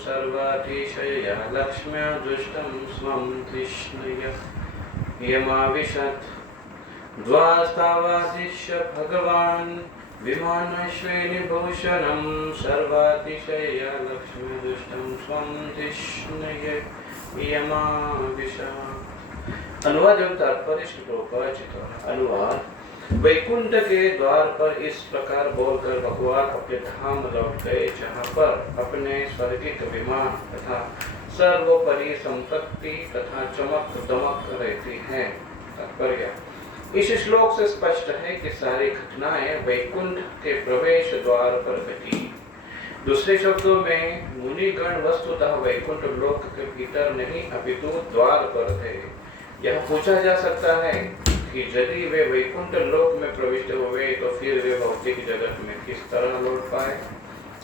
सर्वातिशयया लक्ष्म्या दुष्टं स्वं तृष्णया यमाविशत् द्वास्तावादिश्य भगवान् विमानश्वेनिभूषणं सर्वातिशयया लक्ष्म्या दुष्टं स्वं तृष्णया यमाविशत्। अनुवाद एवं तात्पर्य श्री प्रभुपाद जी द्वारा। अनुवाद: वैकुंठ के द्वार पर इस प्रकार बोलकर भगवान अपने धाम लौट गए जहाँ पर अपने स्वर्गिक विमान तथा सर्वोपरि संपत्ति तथा चमक दमक रहती है। तात्पर्य: इस श्लोक से स्पष्ट है कि सारी घटनाएं वैकुंठ के प्रवेश द्वार पर घटी। दूसरे शब्दों में मुनिगण वस्तुतः वैकुंठ लोक के भीतर नहीं अपितु द्वार पर थे। यह पूछा जा सकता है कि यदि वे वैकुंठ लोक में प्रविष्ट हुए तो फिर वे भौतिक जगत में किस तरह लौट पाए,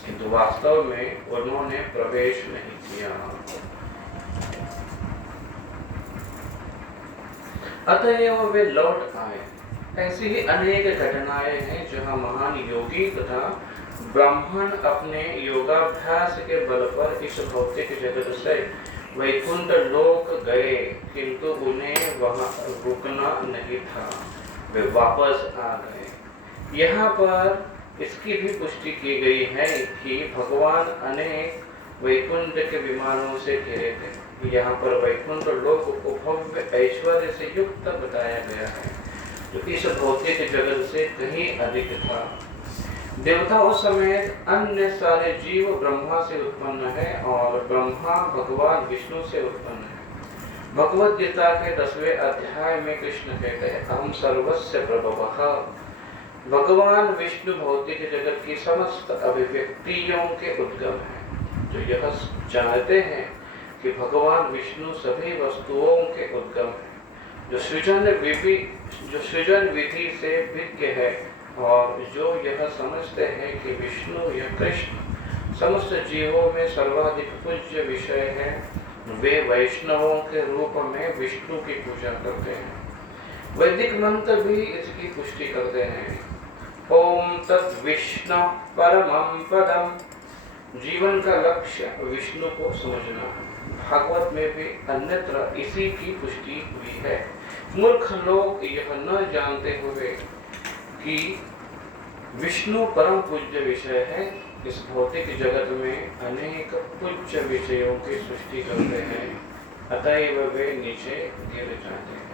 किंतु वास्तव में उन्होंने प्रवेश नहीं किया। अतएव वे लौट आए। ऐसी ही अनेक घटनाएं हैं जहां महान योगी तथा ब्राह्मण अपने योगाभ्यास के बल पर इस भौतिक जगत से वैकुंठ लोक गए, किंतु उन्हें वहां रुकना नहीं था, वे वापस आ गए। यहाँ पर इसकी भी पुष्टि की गई है कि भगवान अनेक वैकुंठ के विमानों से घिरे थे। यहाँ पर वैकुंठ लोक को भव्य ऐश्वर्य से युक्त बताया गया है, जो इस भौतिक जगत से कहीं अधिक था। देवताओं समेत अन्य सारे जीव ब्रह्मा से उत्पन्न है और ब्रह्मा भगवान विष्णु से उत्पन्न है। भगवद गीता के 10वें अध्याय में कृष्ण कहते हैं, अहम सर्वस्य प्रभवः। भगवान विष्णु भौतिक जगत की समस्त अभिव्यक्तियों के उद्गम है। जो यह जानते हैं कि भगवान विष्णु सभी वस्तुओं के उद्गम है, जो सृजन विधि से विज्ञ है और जो यह समझते हैं कि विष्णु या कृष्ण समस्त जीवों में सर्वाधिक पूज्य विषय है, वे वैष्णवों के रूप में विष्णु की पूजा करते हैं। वैदिक मंत्र भी इसकी पुष्टि करते हैं। ओम तत् विष्णु परमं पदम। जीवन का लक्ष्य विष्णु को समझना है। भागवत में भी अन्यत्र इसी की पुष्टि हुई है। मूर्ख लोग यह न जानते हुए कि विष्णु परम पूज्य विषय है, इस भौतिक जगत में अनेक पूज्य विषयों की सृष्टि करते हैं, अतएव वे नीचे गिर जाते हैं।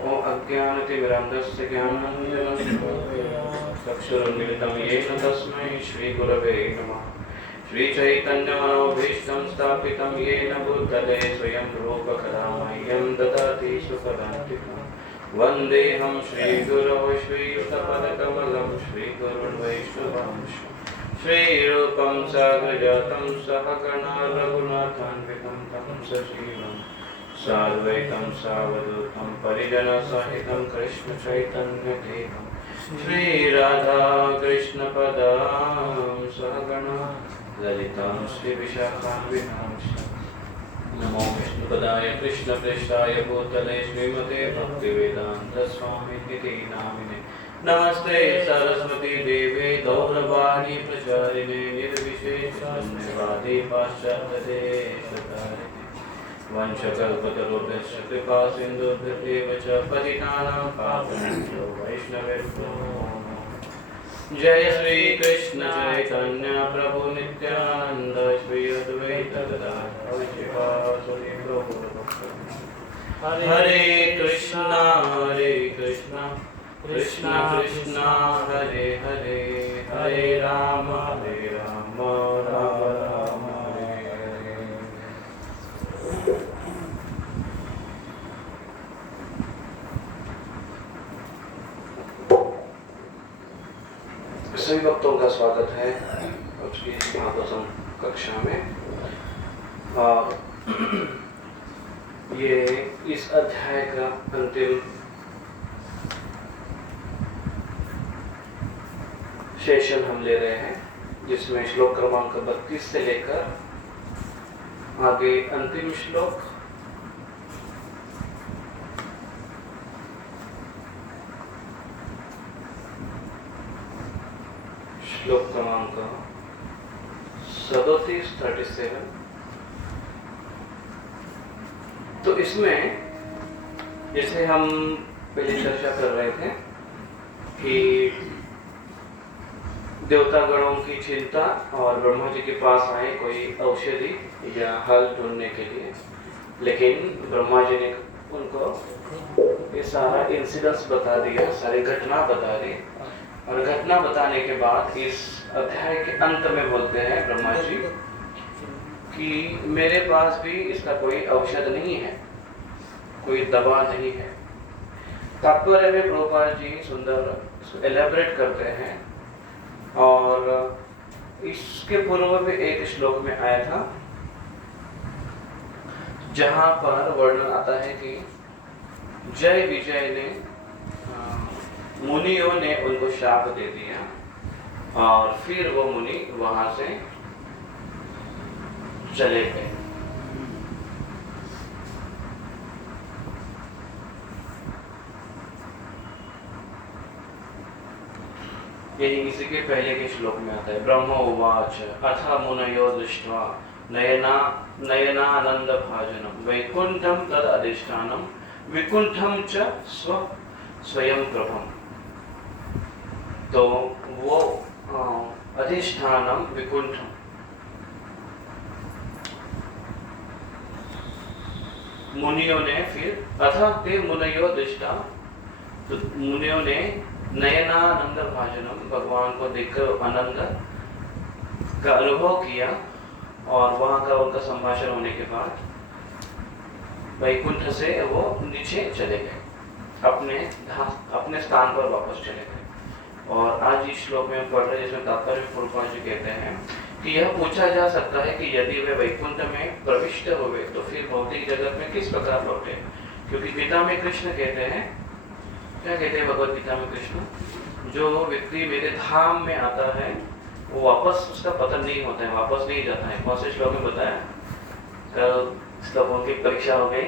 ओम अज्ञानतिमिरान्धस्य ज्ञानाञ्जनशलाकया येन तस्मै श्रीगुरवे नमः। श्रीचैतन्यमनोभीष्टं स्थापितं येन भूतले स्वयं रूपकदा मह्यं ददाति सुखदान्तिकम्। वन्देऽहं श्रीगुरौ श्रीयुतपदकमलं श्रीगुरुन् वैष्णवांश श्रीरूपं साग्रजातं सहगणा रघुनाथान्वितं तं सजीवं साद्वैतं सावधूतं परिजनसहितं कृष्णचैतन्यदेवं श्रीराधा कृष्णपदां सहगणा ललितां श्रीविशाखान्वितां। नमो विष्णुपदाय कृष्णप्रेष्ठाय भूतले श्रीमते भक्तिवेदान्त स्वामिनिति नामिने। नमस्ते सरस्वती देवे गौरवाणी प्रचारिणे निर्विशेषशून्यवादी पाश्चात्यदेशतारिणे। वंशकल्पतरुभ्यश्च कृपा सिन्धुभ्येव च पतितानां पावनेभ्यो वैष्णवेभ्यो नमः। जय श्री कृष्ण चैतन्य प्रभु नित्यानंद श्री अद्वैत गदाधर शिवासादि गौरभक्तवृंद। हरे कृष्णा कृष्णा कृष्णा हरे हरे, हरे राम राम राम हरे हरे। सभी भक्तों का स्वागत है आज की महाप्रसंग कक्षा में। और ये इस अध्याय का अंतिम सेशन हम ले रहे हैं, जिसमें श्लोक क्रमांक 32 से लेकर आगे अंतिम श्लोक श्लोक क्रमांक 37। तो इसमें जैसे हम पहले चर्चा कर रहे थे कि देवता गणों की चिंता और ब्रह्मा जी के पास आए कोई औषधि या हल ढूंढने के लिए, लेकिन ब्रह्मा जी ने उनको ये सारा इंसिडेंट्स बता दिया, सारी घटना बता दी। और घटना बताने के बाद इस अध्याय के अंत में बोलते हैं ब्रह्मा जी कि मेरे पास भी इसका कोई औषध नहीं है, कोई दवा नहीं है। तात्पर्य में प्रभुपाद जी सुंदर एलेबरेट करते हैं। और इसके पूर्व में एक श्लोक में आया था जहां पर वर्णन आता है कि जय विजय ने मुनियों ने उनको शाप दे दिया और फिर वो मुनि वहां से चले गए। यही इसी के पहले के श्लोक में आता है, ब्रह्म उवाच अथ मुनयो दृष्ट्वा नयनानंद भाजनम वैकुंठम तद अधिष्ठानम विकुंठम च स्वयं प्रभम। तो वो अधिष्ठानम विकुंठम, मुनियों ने फिर अथा ते मुनयो दृष्टा, तो मुनियों ने नयनानंद भाजनम, भगवान को देखकर आनंद का अनुभव किया। और वहां का उनका संभाषण होने के बाद वैकुंठ से वो नीचे चले गए, अपने स्थान पर वापस चले गए। और आज इस श्लोक में पढ़ रहे जिसमें तात्पर्य प्रभुपाद जी कहते हैं कि यह पूछा जा सकता है कि यदि वे वैकुंठ में प्रविष्ट हुए तो फिर भौतिक जगत में किस प्रकार लौटे। क्योंकि गीता में कृष्ण कहते हैं, क्या कहते हैं भगवत गीता में कृष्ण, जो व्यक्ति मेरे धाम में आता है वो वापस उसका पतन नहीं होता है, वापस नहीं जाता है। कौन से श्लोक में बताया, कल श्लोकों की परीक्षा हो गई,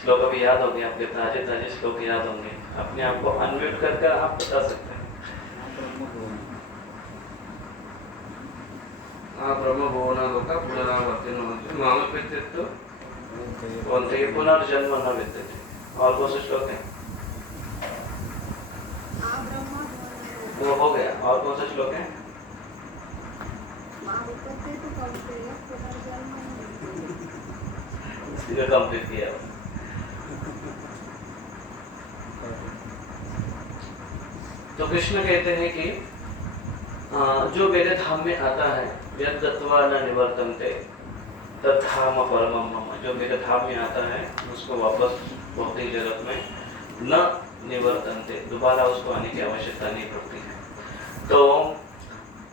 श्लोक अभी याद हो गए आपके, ताजे ताजे श्लोक याद होंगे, अपने आप को अनम्यूट करके आप बता सकते हैं। ब्रह्म भुवना लोका पुनरावर्तिनो मामपितृत्व कौनते पुनर्जन्म न विद्यते। और कौन से श्लोक है, वो हो गया। और कौन सा श्लोक है, कंप्लीट किया। तो कृष्ण कहते हैं कि जो मेरे धाम में आता है यद्दत्वा न निवर्तन्ते तद्धाम परमं मम, जो मेरे धाम में आता है उसको वापस भौतिक जगत में न निवर्तन्ते, दोबारा उसको आने की आवश्यकता नहीं पड़ती है। तो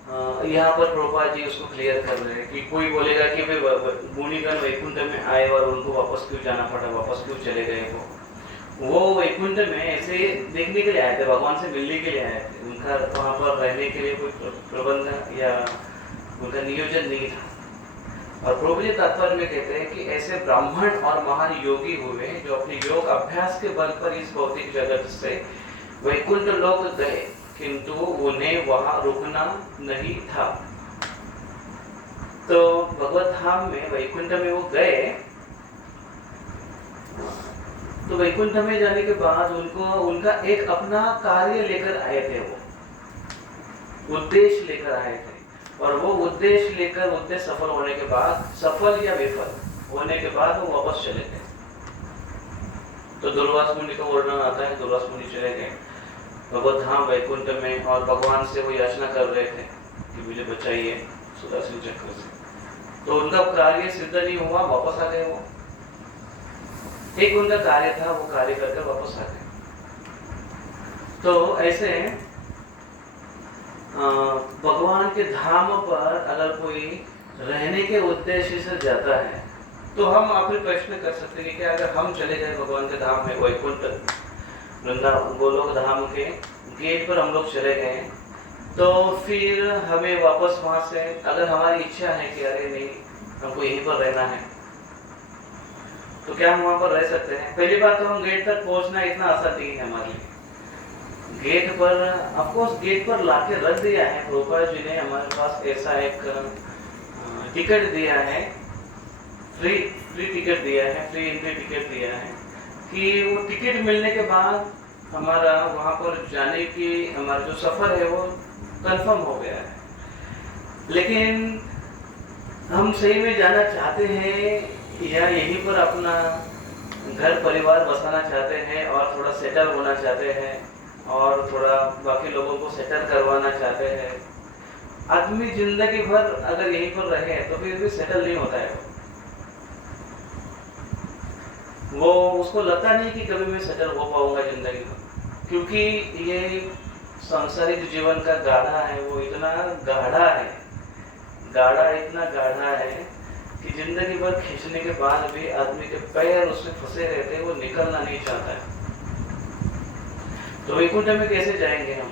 यहाँ पर प्रभुपाद जी उसको क्लियर कर रहे हैं कि कोई बोलेगा कि भाई मुनिगण वैकुंठ में आए और उनको वापस क्यों जाना पड़ा, वापस क्यों चले गए। वो वैकुंठ में ऐसे देखने के लिए आए थे, भगवान से मिलने के लिए आए थे, उनका वहाँ पर रहने के लिए कोई प्रबंध या उनका नियोजन नहीं था। और प्रभु जी तात्पर्य में कहते हैं कि ऐसे ब्राह्मण और महान योगी हुए जो अपने योग अभ्यास के बल पर इस भौतिक जगत से वैकुंठ लोक गए, किंतु उन्हें वहां रुकना नहीं था। तो भगवत धाम में वैकुंठ में वो गए, तो वैकुंठ में जाने के बाद उनका एक अपना कार्य लेकर आए थे, वो उद्देश्य लेकर आए थे। और वो उद्देश्य लेकर उद्देश्य सफल होने के बाद, सफल या विफल होने के बाद वो वापस चले गए। तो दुर्वास मुनि का वर्णन आता है, दुर्वास मुनि चले गए भगवत धाम वैकुंठ में और भगवान से वो याचना कर रहे थे कि मुझे बचाइए सुदर्शन चक्र से। तो उनका कार्य सिद्ध नहीं हुआ, वापस आ गए। वो एक उनका कार्य था, वो कार्य करके वापस आ गए। तो ऐसे भगवान के धाम पर अगर कोई रहने के उद्देश्य से जाता है तो हम आपसे प्रश्न कर सकते हैं कि क्या अगर हम चले गए भगवान के धाम में, वैकुंठ वृंदावन गोलोक धाम के गेट पर हम लोग चले गए, तो फिर हमें वापस वहां से अगर हमारी इच्छा है कि अरे नहीं हमको यहीं पर रहना है, तो क्या हम वहां पर रह सकते हैं। पहली बात तो हम गेट तक पहुंचना इतना आसान नहीं है हमारे लिए। गेट पर ऑफकोर्स गेट पर लाके रख दिया है प्रभुपाद जी ने हमारे पास ऐसा एक टिकट दिया है, फ्री टिकट दिया है, फ्री एंट्री टिकट दिया है कि वो टिकट मिलने के बाद हमारा वहाँ पर जाने की हमारा जो सफ़र है वो कंफर्म हो गया है। लेकिन हम सही में जाना चाहते हैं या यहीं पर अपना घर परिवार बसाना चाहते हैं और थोड़ा सेटल होना चाहते हैं और थोड़ा बाकी लोगों को सेटल करवाना चाहते हैं। आदमी जिंदगी भर अगर यहीं पर रहे तो फिर भी सेटल नहीं होता है। वो उसको लगता नहीं कि कभी मैं सेटल हो पाऊंगा जिंदगी में, क्योंकि ये सांसारिक जीवन का गाढ़ा है, वो इतना गाढ़ा है, इतना गाढ़ा है कि जिंदगी भर खींचने के बाद भी आदमी के पैर उसमें फंसे रहते हैं, वो निकलना नहीं चाहता है। तो वैकुंठ में कैसे जाएंगे हम?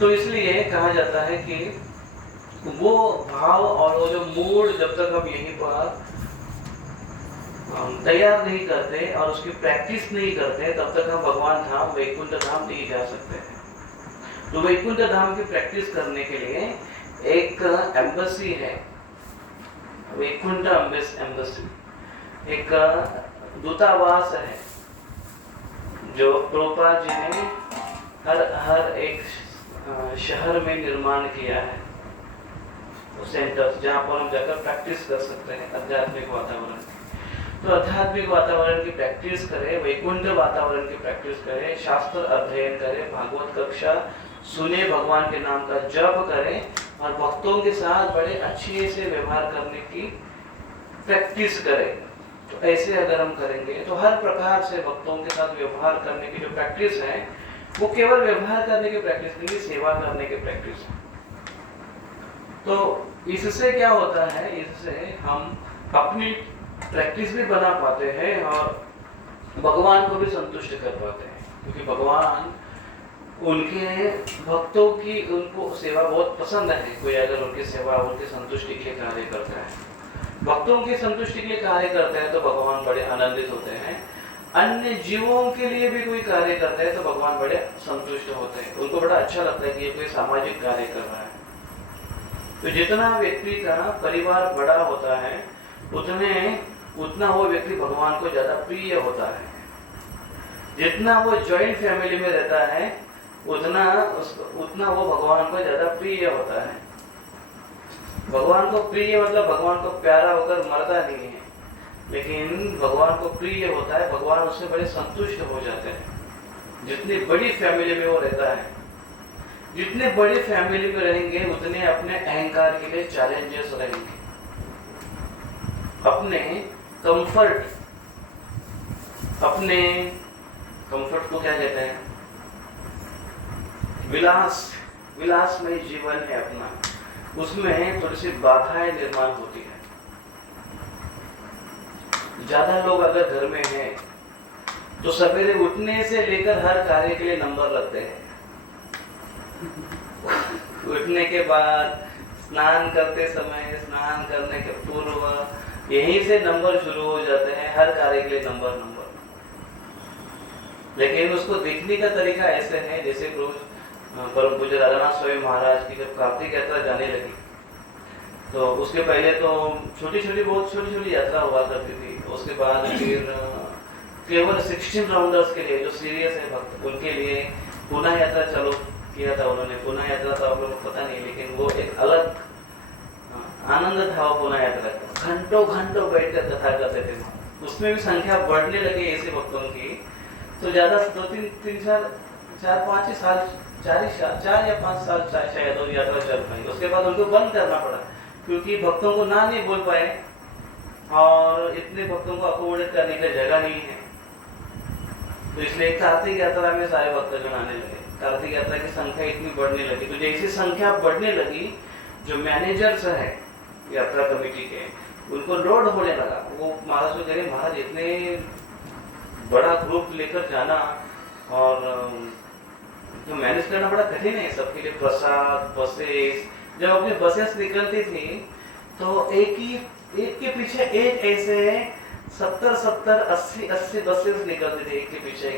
तो इसलिए कहा जाता है कि वो भाव और वो जो मूड जब तक हम यहीं पर तैयार नहीं करते और उसकी प्रैक्टिस नहीं करते तब तक हम भगवान धाम वैकुंठ धाम नहीं जा सकते हैं। तो वैकुंठ धाम की प्रैक्टिस करने के लिए एक एम्बेसी है, वैकुंठ एम्बेसी, एक दूतावास है जो प्रभुपाद जी ने हर एक शहर में निर्माण किया है। सेंटर्स जहाँ पर हम जाकर प्रैक्टिस कर सकते हैं आध्यात्मिक वातावरण की। तो आध्यात्मिक वातावरण की प्रैक्टिस करें, वैकुंठ वातावरण की प्रैक्टिस करें, शास्त्र अध्ययन करें, भागवत कक्षा सुने, भगवान के नाम का जप करें और भक्तों के साथ बड़े अच्छे से व्यवहार करने की प्रैक्टिस करें। तो ऐसे अगर हम करेंगे तो हर प्रकार से भक्तों के साथ व्यवहार करने की जो प्रैक्टिस है वो केवल व्यवहार करने की प्रैक्टिस नहीं, सेवा करने की प्रैक्टिस है। तो इससे क्या होता है, इससे हम अपनी प्रैक्टिस भी बना पाते हैं और भगवान को भी संतुष्ट कर पाते हैं, क्योंकि भगवान उनके भक्तों की उनको सेवा बहुत पसंद है। कोई अगर उनकी सेवा उनकी संतुष्टि के लिए कार्य करता है, भक्तों की संतुष्टि के लिए कार्य करते हैं तो भगवान बड़े आनंदित होते हैं। अन्य जीवों के लिए भी कोई कार्य करता है तो भगवान बड़े संतुष्ट होते हैं, उनको बड़ा अच्छा लगता है कि ये कोई सामाजिक कार्य कर रहा है। तो जितना व्यक्ति का परिवार बड़ा होता है उतना वो व्यक्ति भगवान को ज्यादा प्रिय होता है। जितना वो जॉइंट फैमिली में रहता है उतना वो भगवान को ज्यादा प्रिय होता है। भगवान को प्रिय मतलब भगवान को प्यारा होकर मरता नहीं है, लेकिन भगवान को प्रिय होता है, भगवान उससे बड़े संतुष्ट हो जाते हैं। जितनी बड़ी फैमिली में वो रहता है, जितने बड़ी फैमिली में रहेंगे उतने अपने अहंकार के लिए चैलेंजेस रहेंगे। अपने कंफर्ट को क्या कहते हैं, विलासमय जीवन है अपना, उसमें थोड़ी सी बाधाएं निर्माण होती है। ज्यादा लोग अगर घर में हैं तो सवेरे उठने से लेकर हर कार्य के लिए नंबर लगते हैं। उठने के बाद, स्नान करते समय, स्नान करने के पूर्व, यहीं से नंबर शुरू हो जाते हैं, हर कार्य के लिए नंबर। लेकिन उसको देखने का तरीका ऐसे है जैसे परम पूज्य राधानाथ स्वामी महाराज की जब कार्तिक यात्रा जाने लगी तो उसके पहले तो बहुत छोटी छोटी यात्रा हुआ करती थी। उसके बाद फिर केवल 16 राउंडर्स के लिए जो सीरियस है भक्त उनके लिए पुनः यात्रा चालू किया था उन्होंने। पुनः यात्रा तो आप लोगों को पता नहीं, लेकिन वो एक अलग आनंद था। वो पुनः यात्रा का घंटों बैठकर कथा करते थे, उसमें भी संख्या बढ़ने लगी ऐसे भक्तों की। तो ज्यादा 4 या 5 साल शायद और यात्रा चल पाई। उसके बाद उनको बंद करना पड़ा क्योंकि भक्तों को ना नहीं बोल पाए और इतने भक्तों को अकोमोडेट करने की जगह नहीं है। तो इसलिए कार्तिक यात्रा में सारे भक्तजन आने लगे, कार्तिक यात्रा की संख्या इतनी बढ़ने लगी। तो जैसी संख्या बढ़ने लगी, जो मैनेजर्स है यात्रा कमेटी के, उनको लोड होने लगा। वो महाराज को कह रहे, महाराज इतने बड़ा ग्रुप लेकर जाना और जो मैनेज करना बड़ा कठिन है। सबके लिए प्रसाद, बसेस, जब अपनी बसेस निकलती थी तो एक के पीछे एक ऐसे 70-80 बसेस निकलती थी, एक के पीछे।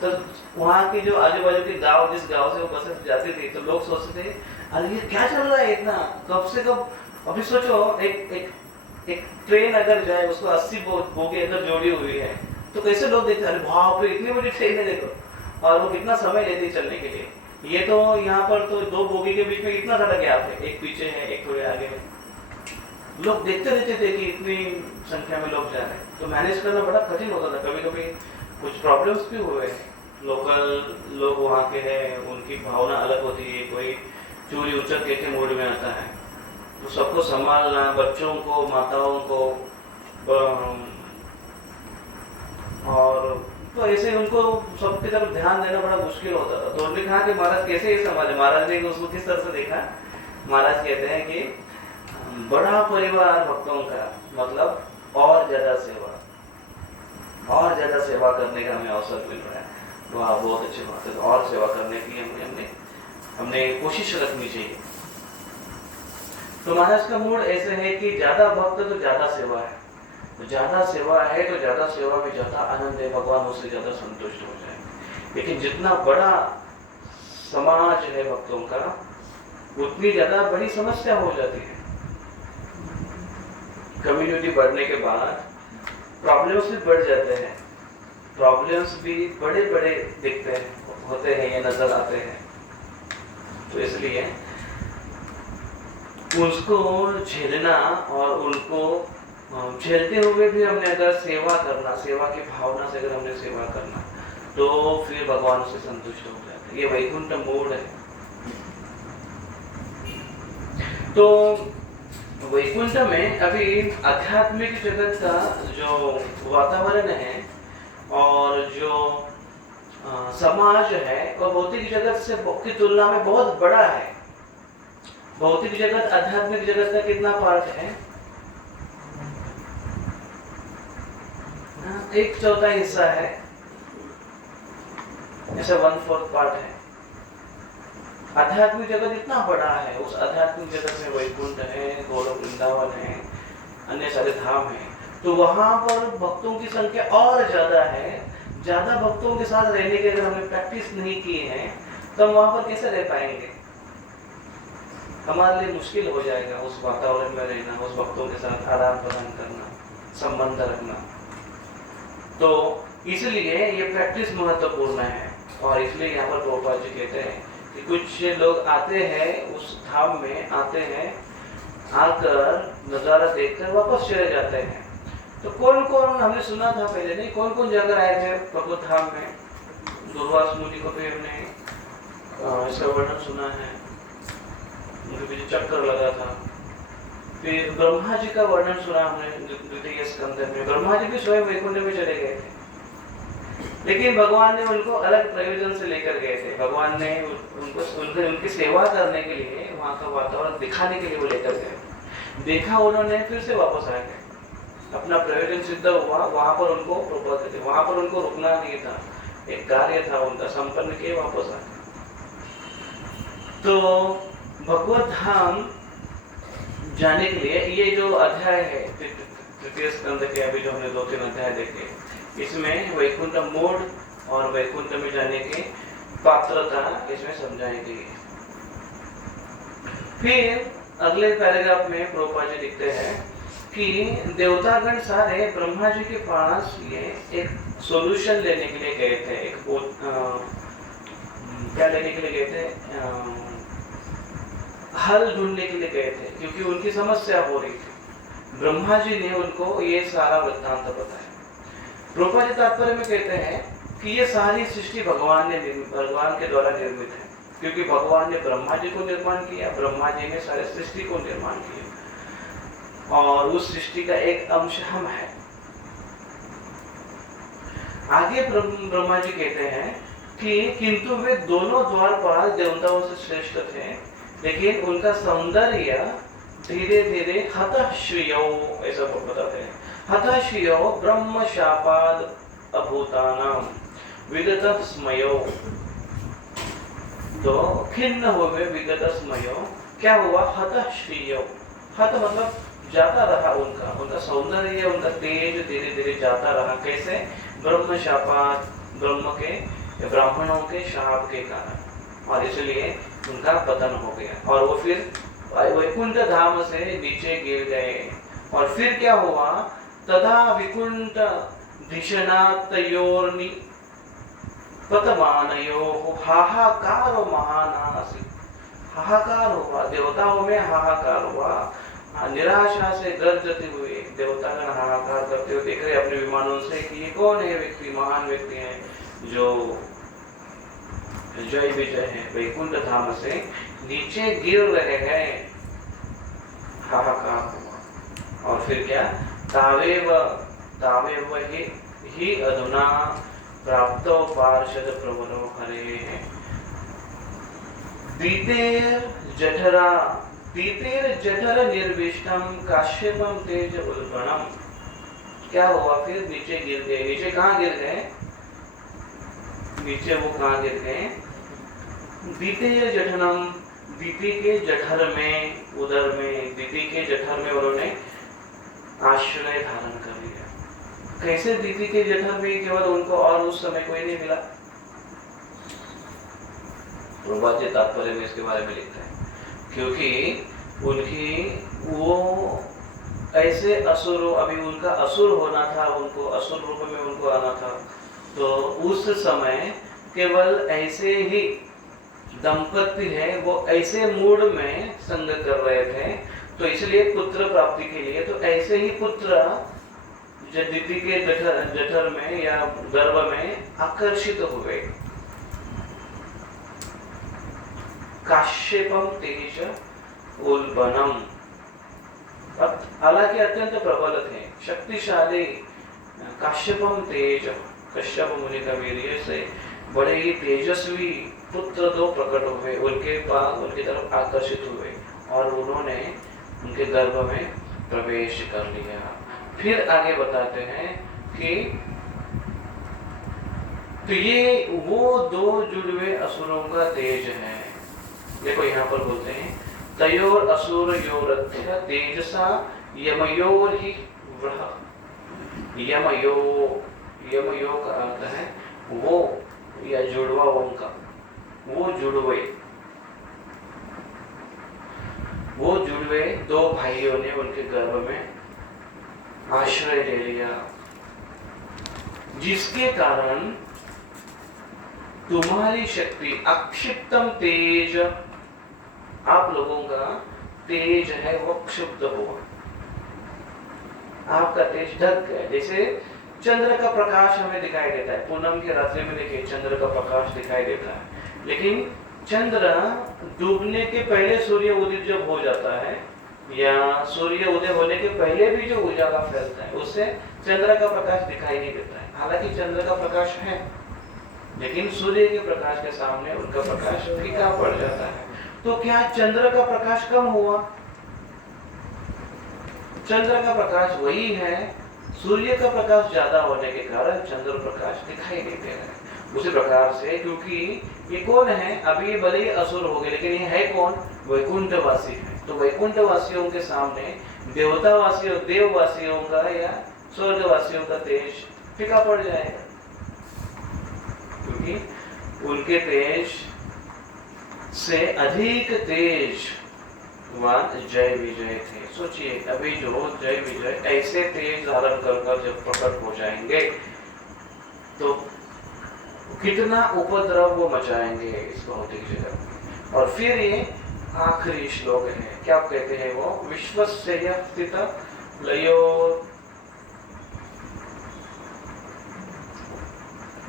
तो वहाँ की जो आजू बाजू के जिस गांव से वो बसेस जाती थी तो लोग सोचते थे, अरे ये क्या चल रहा है इतना, कब से कब अभी सोचो एक एक एक ट्रेन अगर जाए, उसको 80 बोगी अगर जोड़ी हुई है, तो कैसे लोग देखते हैं, अरे बाप रे इतनी बड़ी ट्रेन है देखो, और वो कितना समय लेती है चलने के लिए। ये तो यहाँ पर तो 2 बोगी के बीच में इतना सारा गैप है, एक पीछे है एक थोड़े आगे है। लोग देखते रहते थे कि इतनी संख्या में लोग जा रहे हैं, तो मैनेज करना बड़ा कठिन होता था। कभी कभी कुछ प्रॉब्लम्स भी हुए हैं। लोकल लोग वहाँ के हैं, उनकी भावना अलग होती है, कोई चोरी उचक के मूड में आता है, तो सबको संभालना, बच्चों को, माताओं को, और तो ऐसे उनको सबकी तरफ ध्यान देना बड़ा मुश्किल होता था। तो उन्होंने कहा कि महाराज कैसे ये संभाले। महाराज ने उसको किस तरह से देखा। महाराज कहते हैं कि बड़ा परिवार भक्तों का मतलब और ज्यादा सेवा, और ज्यादा सेवा करने का हमें अवसर मिल रहा है। वाह, बहुत अच्छी बात है। तो और सेवा करने की हमने कोशिश रखनी चाहिए। तो महाराज का मूड ऐसे है कि ज्यादा भक्त तो ज्यादा सेवा है, तो ज्यादा सेवा है तो ज्यादा सेवा में ज्यादा आनंद है, भगवान उससे ज्यादा संतुष्ट हो जाए। लेकिन जितना बड़ा समाज है भक्तों का, उतनी ज्यादा बड़ी समस्या हो जाती है। कम्युनिटी बढ़ने के बाद प्रॉब्लम्स भी बढ़ जाते हैं, प्रॉब्लम्स भी बड़े बड़े दिखते हैं, होते हैं, ये नजर आते हैं। तो इसलिए उसको झेलना, और उनको झेलते हुए भी हमने अगर सेवा करना, सेवा की भावना से अगर हमने सेवा करना, तो फिर भगवान उससे संतुष्ट हो जाते हैं। ये वैकुंठ मोड है। तो वैकुंठ में अभी आध्यात्मिक जगत का जो वातावरण है और जो समाज है, वह भौतिक जगत से की तुलना में बहुत बड़ा है। भौतिक जगत आध्यात्मिक जगत का कितना पार्ट है? 1/4 हिस्सा है, ऐसा 1/4 पार्ट है। आध्यात्मिक जगत इतना बड़ा है, उस आध्यात्मिक जगत में वैकुंठ है, गोलोक वृंदावन है, अन्य सारे धाम है। तो वहां पर भक्तों की संख्या और ज्यादा है। ज्यादा भक्तों के साथ रहने की अगर हमने प्रैक्टिस नहीं की है, तो हम वहां पर कैसे रह पाएंगे? हमारे लिए मुश्किल हो जाएगा उस वातावरण में रहना, उस भक्तों के साथ आदान प्रदान करना, संबंध रखना। तो इसलिए ये प्रैक्टिस महत्वपूर्ण है। और इसलिए यहाँ पर प्रभुपाद जी कहते हैं कि कुछ लोग आते हैं, उस धाम में आते हैं, आकर नजारा देखकर वापस चले जाते हैं। तो कौन कौन, हमने सुना था पहले नहीं, कौन कौन जाकर आए थे भगवत धाम में? दुर्वास मुनि को भी हमने इसका वर्णन सुना है, उनके पीछे चक्कर लगा था। फिर ब्रह्मा जी का वर्णन सुना हमने द्वितीय स्कंद में। ब्रह्मा जी भी स्वयं वैकुंठ में चले गए थे, लेकिन भगवान ने उनको अलग प्रयोजन से लेकर गए थे। भगवान ने उनको उनकी सेवा करने के लिए, वहाँ का वातावरण दिखाने के लिए वो लेकर गए। देखा उन्होंने, फिर से वापस आ गए। अपना प्रयोजन सिद्ध हुआ, वहाँ पर उनको प्रपोज थे, वहाँ पर उनको रुकना नहीं था, एक कार्य था उनका, संपन्न किए वापस आ गए। तो भगवत धाम जाने के लिए ये जो अध्याय है तृतीय स्कंद के, अभी जो हमने 2-3 अध्याय देखे, इसमें वैकुंठ मोड और वैकुंठ में जाने की पात्रता इसमें समझाई गई है। फिर अगले पैराग्राफ में प्रभुपाद जी लिखते हैं कि देवतागण सारे ब्रह्मा जी के पास ये एक सॉल्यूशन लेने के लिए गए थे, एक क्या लेने के लिए गए थे? हल ढूंढने के लिए गए थे, क्योंकि उनकी समस्या हो रही थी। ब्रह्मा जी ने उनको ये सारा वृत्तांत बताया। प्रभुपाद जी तात्पर्य में कहते हैं कि ये सारी सृष्टि भगवान के द्वारा निर्मित है, क्योंकि भगवान ने ब्रह्मा जी को निर्माण किया, ब्रह्मा जी ने सारे सृष्टि को निर्माण किया, और उस सृष्टि का एक अंश हम है। आगे ब्रह्मा जी कहते हैं कि किंतु वे दोनों द्वारपाल देवताओं से श्रेष्ठ थे, लेकिन उनका सौंदर्य धीरे धीरे हतश्रियो, ऐसा बताते हैं, हतश्रियो ब्रह्म शापाद अभूतानाम विगत स्मयो। तो खिन्न हुए विगत स्मयो, क्या हुआ? हतश्रियो, हत मतलब जाता रहा उनका सौंदर्य, उनका तेज धीरे धीरे जाता रहा। कैसे? ब्रह्म शापाद, ब्राह्मणों के शाप के कारण, और इसलिए उनका पतन हो गया, और वो फिर वैकुंठ धाम से नीचे गिर गए। और फिर क्या हुआ, तथा विकुंठ धिषणातयोर्नि पतमानयोः हाहाकारो महानासी। हाहाकार हुआ, देवताओं में हाहाकार हुआ, निराशा से गर्जते हुए देवतागण हाहाकार करते हुए देख रहे अपने विमानों से कि ये कौन है व्यक्ति, महान व्यक्ति है जो जय विजय है, वैकुंठ धाम से नीचे गिर रहे हैं। हाहाकार हुआ। और फिर क्या, तावेव तावेव ही अधुना प्राप्तो पार्षद प्रवरो हरे दीतेर जठर निर्विष्टम काश्यपम तेज उल्बणम। क्या हुआ, फिर नीचे गिर गए। नीचे कहाँ गिर गए, नीचे वो कहाँ गिर गए, दीतेर जठनम, दीति के जठर में, उदर में, दीति के जठर में उन्होंने आश्रय धारण कर लिया। कैसे दीति के जठर में, केवल उनको और उस समय कोई नहीं मिला। प्रभुपाद जी तात्पर्य में इसके बारे में लिखते हैं, क्योंकि उनकी वो ऐसे असुर, अभी उनका असुर होना था, उनको असुर रूप में उनको आना था, तो उस समय केवल ऐसे ही दंपति है वो ऐसे मूड में संग कर रहे थे, तो इसलिए पुत्र प्राप्ति के लिए तो ऐसे ही पुत्र दीति के जठर में या गर्भ में आकर्षित हुए। काश्यपम तेज उल्बणम, हालांकि अत्यंत प्रबल थे, शक्तिशाली। काश्यपम तेज, कश्यप मुनि का वीर्य से बड़े ही तेजस्वी पुत्र दो प्रकट हुए, उनके पास उनकी तरफ आकर्षित हुए और उन्होंने उनके गर्भ में प्रवेश कर लिया। फिर आगे बताते हैं कि तो ये वो दो जुड़वे असुरों का तेज है। देखो यहाँ पर बोलते हैं तयोर असुर योरध्य तेजसा यमयोर ही व्रह। यमयो का अर्थ है वो या जुड़वा, उनका वो जुड़वे दो भाइयों ने उनके गर्भ में आश्रय ले लिया, जिसके कारण तुम्हारी शक्ति अक्षिप्तम तेज, आप लोगों का तेज है वो क्षुब्ध हुआ, आपका तेज ढक गया। जैसे चंद्र का प्रकाश हमें दिखाई देता है, पूनम की रात्रि में देखिए चंद्र का प्रकाश दिखाई देता है, लेकिन चंद्र डूबने के पहले सूर्य उदित जब हो जाता है या सूर्य उदय होने के पहले भी जो उजाला फैलता है उससे चंद्र का प्रकाश दिखाई नहीं देता है। हालांकि चंद्र का प्रकाश है, लेकिन सूर्य के प्रकाश के सामने उनका प्रकाश फीका पड़ जाता है। तो क्या चंद्र का प्रकाश कम हुआ? चंद्र का प्रकाश वही है, सूर्य का प्रकाश ज्यादा होने के कारण चंद्र प्रकाश दिखाई नहीं दे रहा है। उसी प्रकार से क्योंकि ये कौन है, अभी ये भले ही असुर हो गए, लेकिन ये है कौन? वैकुंठवासी है। तो वैकुंठवासियों के सामने देवतावासियों, देववासियों का या स्वर्गवासियों का तेज फीका पड़ जाएगा, क्योंकि उनके तेज से अधिक तेजवान जय विजय थे। सोचिए अभी जो जय विजय ऐसे तेज धारण कर जब प्रकट हो जाएंगे तो कितना उपद्रव वो मचाएंगे इस भौतिक जगत में। और फिर ये आखिरी श्लोक है, क्या कहते हैं वो? विश्वस्य स्थित लयो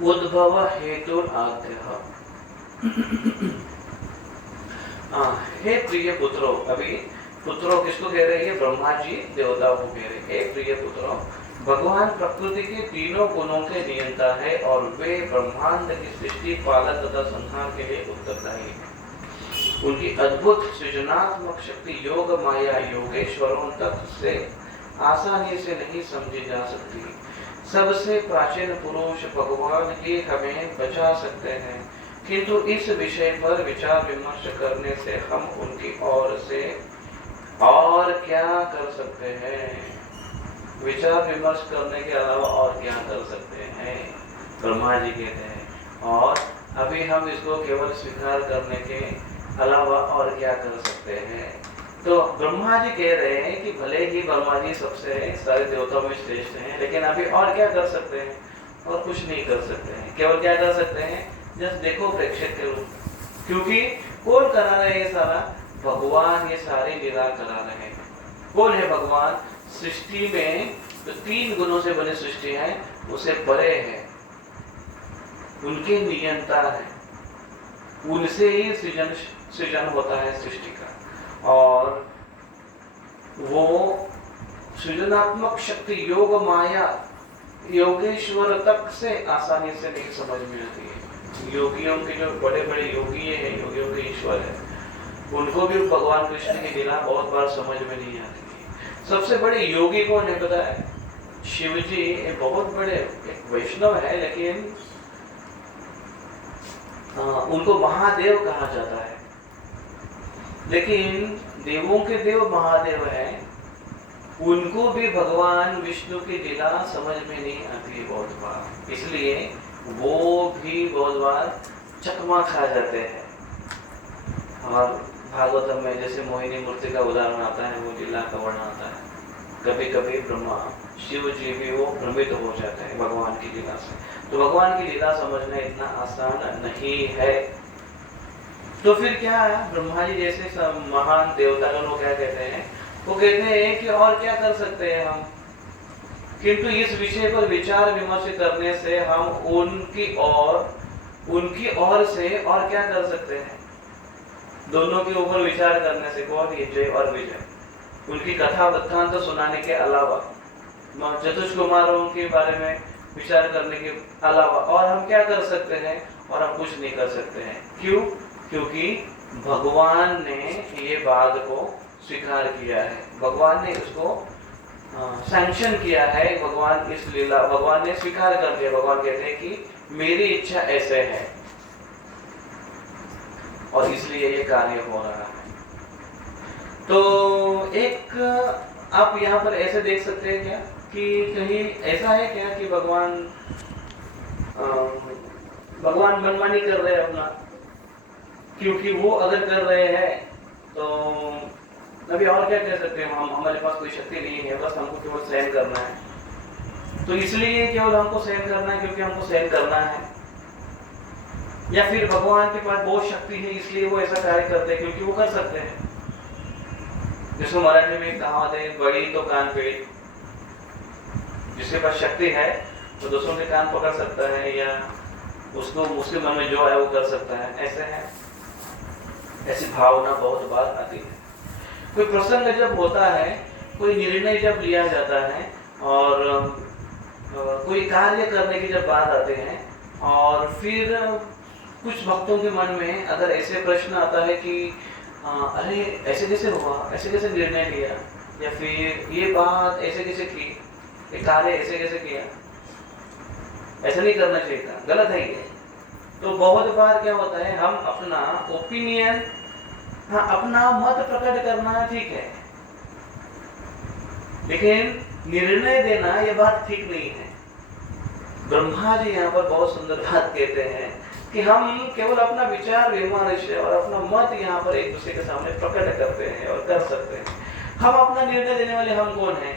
उद्भव हेतु आद्य। हे प्रिय पुत्रों, अभी पुत्रों किसको कह रहे हैं? ब्रह्मा जी देवताओं को कह रहे हैं। हे प्रिय पुत्रों, भगवान प्रकृति के तीनों गुणों के नियंता है और वे ब्रह्मांड की सृष्टि, पालन तथा संहार के लिए उत्तरदायी है। उनकी अद्भुत सृजनात्मक शक्ति योग माया योगेश्वरों तक से आसानी से नहीं समझी जा सकती। सबसे प्राचीन पुरुष भगवान ही हमें बचा सकते हैं, किंतु इस विषय पर विचार विमर्श करने से हम उनकी ओर से और क्या कर सकते हैं? विचार विमर्श करने के अलावा और क्या कर सकते हैं? ब्रह्मा जी कहते हैं। और अभी हम इसको केवल स्वीकार करने के अलावा और क्या कर सकते हैं? तो ब्रह्मा जी कह रहे हैं कि भले ही ब्रह्मा जी सबसे सारे देवताओं में श्रेष्ठ हैं, लेकिन अभी और क्या कर सकते हैं? और कुछ नहीं कर सकते हैं। केवल क्या कर सकते हैं? जस्ट देखो प्रेक्षक के रूप, क्योंकि कौन करा रहे हैं ये सारा? भगवान ये सारी लीला करा रहे हैं। कौन है भगवान? सृष्टि में जो 3 गुणों से बनी सृष्टि है उसे परे है, उनके नियंता है, उनसे ही सृजन होता है सृष्टि का। और वो सृजनात्मक शक्ति योग माया योगेश्वर तक से आसानी से नहीं समझ में आती है। योगियों के जो बड़े बड़े योगी हैं, योगियों के ईश्वर है, उनको भी भगवान कृष्ण की लीला बहुत बार समझ में नहीं आती है। सबसे बड़े योगी कौन है पता है? शिव जी बहुत बड़े एक वैष्णव है, लेकिन उनको महादेव कहा जाता है। लेकिन देवों के देव महादेव हैं, उनको भी भगवान विष्णु की लीला समझ में नहीं आती है बहुत बार, इसलिए वो भी बहुत बार चकमा खा जाते हैं। और भागवतम में जैसे मोहिनी मूर्ति का उदाहरण आता है, वो लीला का वर्णन आता है। कभी कभी ब्रह्मा शिव जी भी वो भ्रमित हो जाते हैं भगवान की लीला से। तो भगवान की लीला समझना इतना आसान नहीं है। तो फिर क्या है? ब्रह्मा जी जैसे सब महान देवता लोग क्या कहते हैं? वो कहते हैं कि और क्या कर सकते हैं हम, किंतु इस विषय पर विचार विमर्श करने से हम उनकी ओर से और क्या कर सकते हैं? दोनों के ऊपर विचार करने से, कौन? ये जय और विजय, उनकी कथा वृत्तांत तो सुनाने के अलावा, चतुष्कुमारों के बारे में विचार करने के अलावा और हम क्या कर सकते हैं? और हम कुछ नहीं कर सकते हैं। क्यों? क्योंकि भगवान ने ये बात को स्वीकार किया है, भगवान ने उसको सैंक्शन किया है। भगवान ने स्वीकार कर दिया। भगवान कहते हैं कि मेरी इच्छा ऐसे है और इसलिए ये कार्य हो रहा है। तो एक आप यहाँ पर ऐसे देख सकते हैं क्या कि कहीं ऐसा है क्या कि भगवान मनमानी कर रहे हैं अपना? क्योंकि वो अगर कर रहे हैं तो अभी और क्या कह सकते हैं? हम हमारे पास कोई शक्ति नहीं है, बस हमको केवल सहन करना है। तो इसलिए केवल हमको सहन करना है क्योंकि हमको सहन करना है, या फिर भगवान के पास बहुत शक्ति है इसलिए वो ऐसा कार्य करते हैं क्योंकि वो कर सकते हैं। जिसको मराठी में कहावत है, बड़ी तो कान पे। जिसके पास शक्ति है तो दूसरों के कान पकड़ सकता है, या उसके मन में जो है वो कर सकता है। ऐसे है, ऐसी भावना बहुत बार आती है। कोई प्रसंग जब होता है, कोई निर्णय जब लिया जाता है और कोई कार्य करने की जब बात आते हैं, और फिर कुछ भक्तों के मन में अगर ऐसे प्रश्न आता है कि अरे ऐसे कैसे हुआ, ऐसे कैसे निर्णय लिया, या फिर ये बात ऐसे कैसे की, ये कार्य ऐसे कैसे किया, ऐसा नहीं करना चाहिए था, गलत है ये। तो बहुत बार क्या होता है, हम अपना ओपिनियन, अपना मत प्रकट करना ठीक है, लेकिन निर्णय देना ये बात ठीक नहीं है। ब्रह्मा जी यहाँ पर बहुत सुंदर बात कहते हैं कि हम केवल अपना विचार विमर्श और अपना मत यहाँ पर एक दूसरे के सामने प्रकट करते हैं और कर सकते हैं। हम अपना निर्णय देने वाले हम कौन हैं?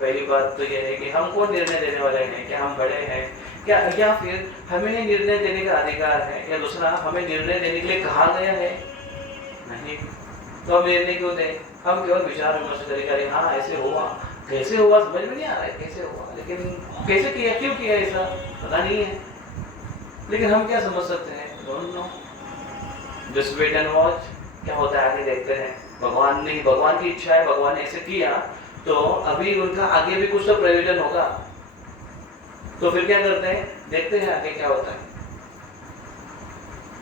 पहली बात तो यह है कि हम कौन निर्णय देने वाले हैं? क्या हम बड़े हैं क्या, या फिर हमें निर्णय देने का अधिकार है, या दूसरा हमें निर्णय देने के लिए कहा गया है? नहीं। तो हम निर्णय क्यों दें? हम केवल विचार विमर्श करें, हाँ ऐसे हुआ, कैसे हुआ समझ में नहीं आ रहा है कैसे हुआ, लेकिन कैसे किया, क्यों किया, ऐसा पता नहीं है। लेकिन हम क्या समझ सकते हैं? Don't know, just wait and watch, क्या होता है आगे देखते हैं। भगवान की इच्छा है, भगवान ने ऐसे किया तो अभी उनका आगे भी कुछ तो प्रयोजन होगा, तो फिर क्या करते हैं, देखते हैं आगे क्या होता है।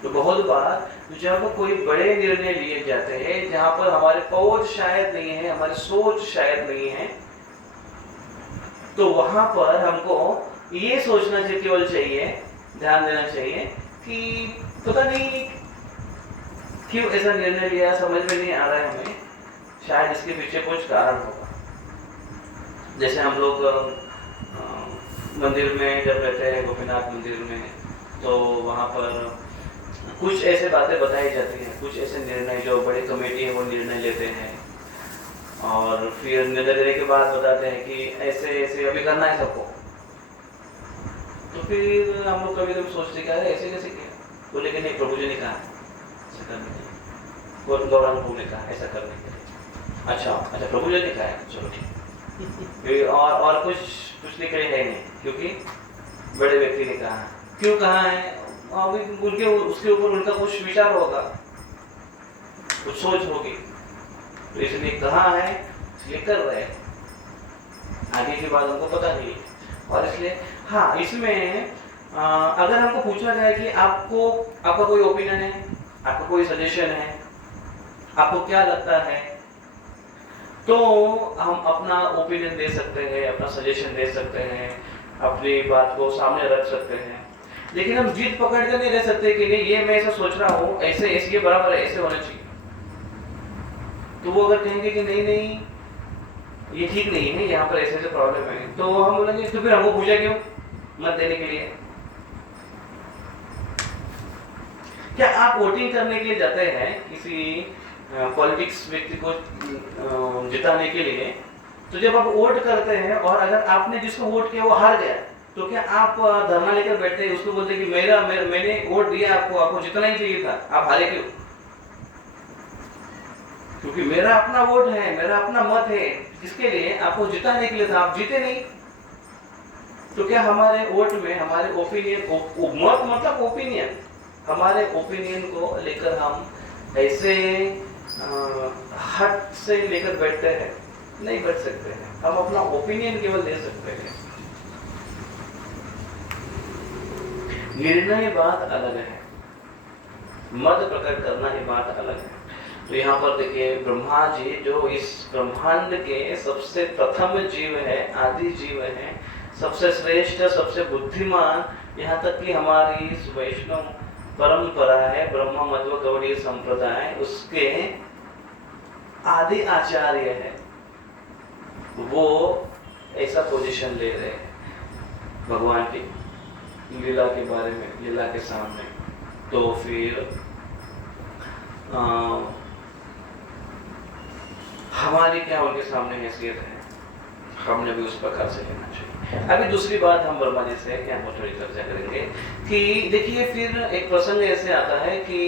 तो बहुत बार जब कोई बड़े निर्णय लिए जाते हैं जहां पर हमारे पहुंच शायद नहीं है, हमारी सोच शायद नहीं है, तो वहां पर हमको ये सोचना केवल चाहिए, ध्यान देना चाहिए कि पता नहीं क्यों ऐसा निर्णय लिया, समझ में नहीं आ रहा है हमें, शायद इसके पीछे कुछ कारण होगा। जैसे हम लोग मंदिर में जब रहते हैं, गोपीनाथ मंदिर में, तो वहाँ पर कुछ ऐसे बातें बताई जाती हैं, कुछ ऐसे निर्णय जो बड़े कमेटी है वो निर्णय लेते हैं, और फिर निर्णय लेने के बाद बताते हैं कि ऐसे ऐसे अभी करना है सबको। तो फिर हम लोग कभी कभी सोचते क्या है ऐसे कैसे किया, बोले कि नहीं प्रभु जी ने कहा ऐसा करने के लिए, गौरांग प्रभु ने कहा ऐसा करने के लिए। अच्छा अच्छा प्रभु जी ने कहा है, चलो ठीक। और कुछ लिख रहे है नहीं, क्योंकि बड़े व्यक्ति ने कहा। क्यों कहा है, अभी उनके उसके ऊपर उनका कुछ विचार होगा, कुछ सोच होगी, तो इसलिए कहा है इसलिए कर रहे हैं, आगे की बात हमको पता नहीं। और इसलिए हाँ, इसमें अगर हमको पूछा जाए कि आपका कोई ओपिनियन है, आपका कोई सजेशन है, आपको क्या लगता है, तो हम अपना ओपिनियन दे सकते हैं, अपना सजेशन दे सकते हैं, अपनी बात को सामने रख सकते हैं। लेकिन हम जिद पकड़ कर नहीं रह सकते कि नहीं ये मैं ऐसा सोच रहा हूँ, ऐसे ये बराबर है, ऐसे होना चाहिए। तो वो अगर कहेंगे कि नहीं नहीं ये ठीक नहीं है, यहाँ पर ऐसे ऐसे प्रॉब्लम है, तो हम बोलेंगे तो फिर हमको पूछा क्यों मत देने के लिए। क्या आप वोटिंग करने के लिए जाते हैं किसी पॉलिटिक्स व्यक्ति को जिताने के लिए, तो जब आप वोट करते हैं और अगर आपने जिसको वोट किया वो हार गया, तो क्या आप धरना लेकर बैठते हैं, उसको बोलते हैं कि मैंने वोट दिया आपको जितना ही चाहिए था, आप हारे क्यों? क्योंकि मेरा अपना वोट है, मेरा अपना मत है, किसके लिए? आपको जिताने के लिए था, आप जीते नहीं। तो क्या हमारे वोट में हमारे ओपिनियन, मत मतलब ओपिनियन, हमारे ओपिनियन को लेकर हम ऐसे हट से लेकर बैठते हैं? नहीं बैठ सकते हैं। हम अपना ओपिनियन केवल दे सकते हैं। निर्णय बात अलग है, मत प्रकट करना ही बात अलग है। तो यहाँ पर देखिए ब्रह्मा जी जो इस ब्रह्मांड के सबसे प्रथम जीव है, आदि जीव है, सबसे श्रेष्ठ, सबसे बुद्धिमान, यहाँ तक कि हमारी वैष्णव परंपरा है ब्रह्म मध्व गौड़ीय संप्रदाय, उसके आदि आचार्य है, वो ऐसा पोजीशन ले रहे हैं भगवान की लीला के बारे में, लीला के सामने। तो फिर हमारी क्या उनके सामने हैसियत है, हमने भी उस प्रकार से लेना चाहिए। अभी दूसरी बात हम ब्रह्मा जी से क्या हम थोड़ी चर्चा करेंगे कि देखिए फिर एक प्रसंग ऐसे आता है कि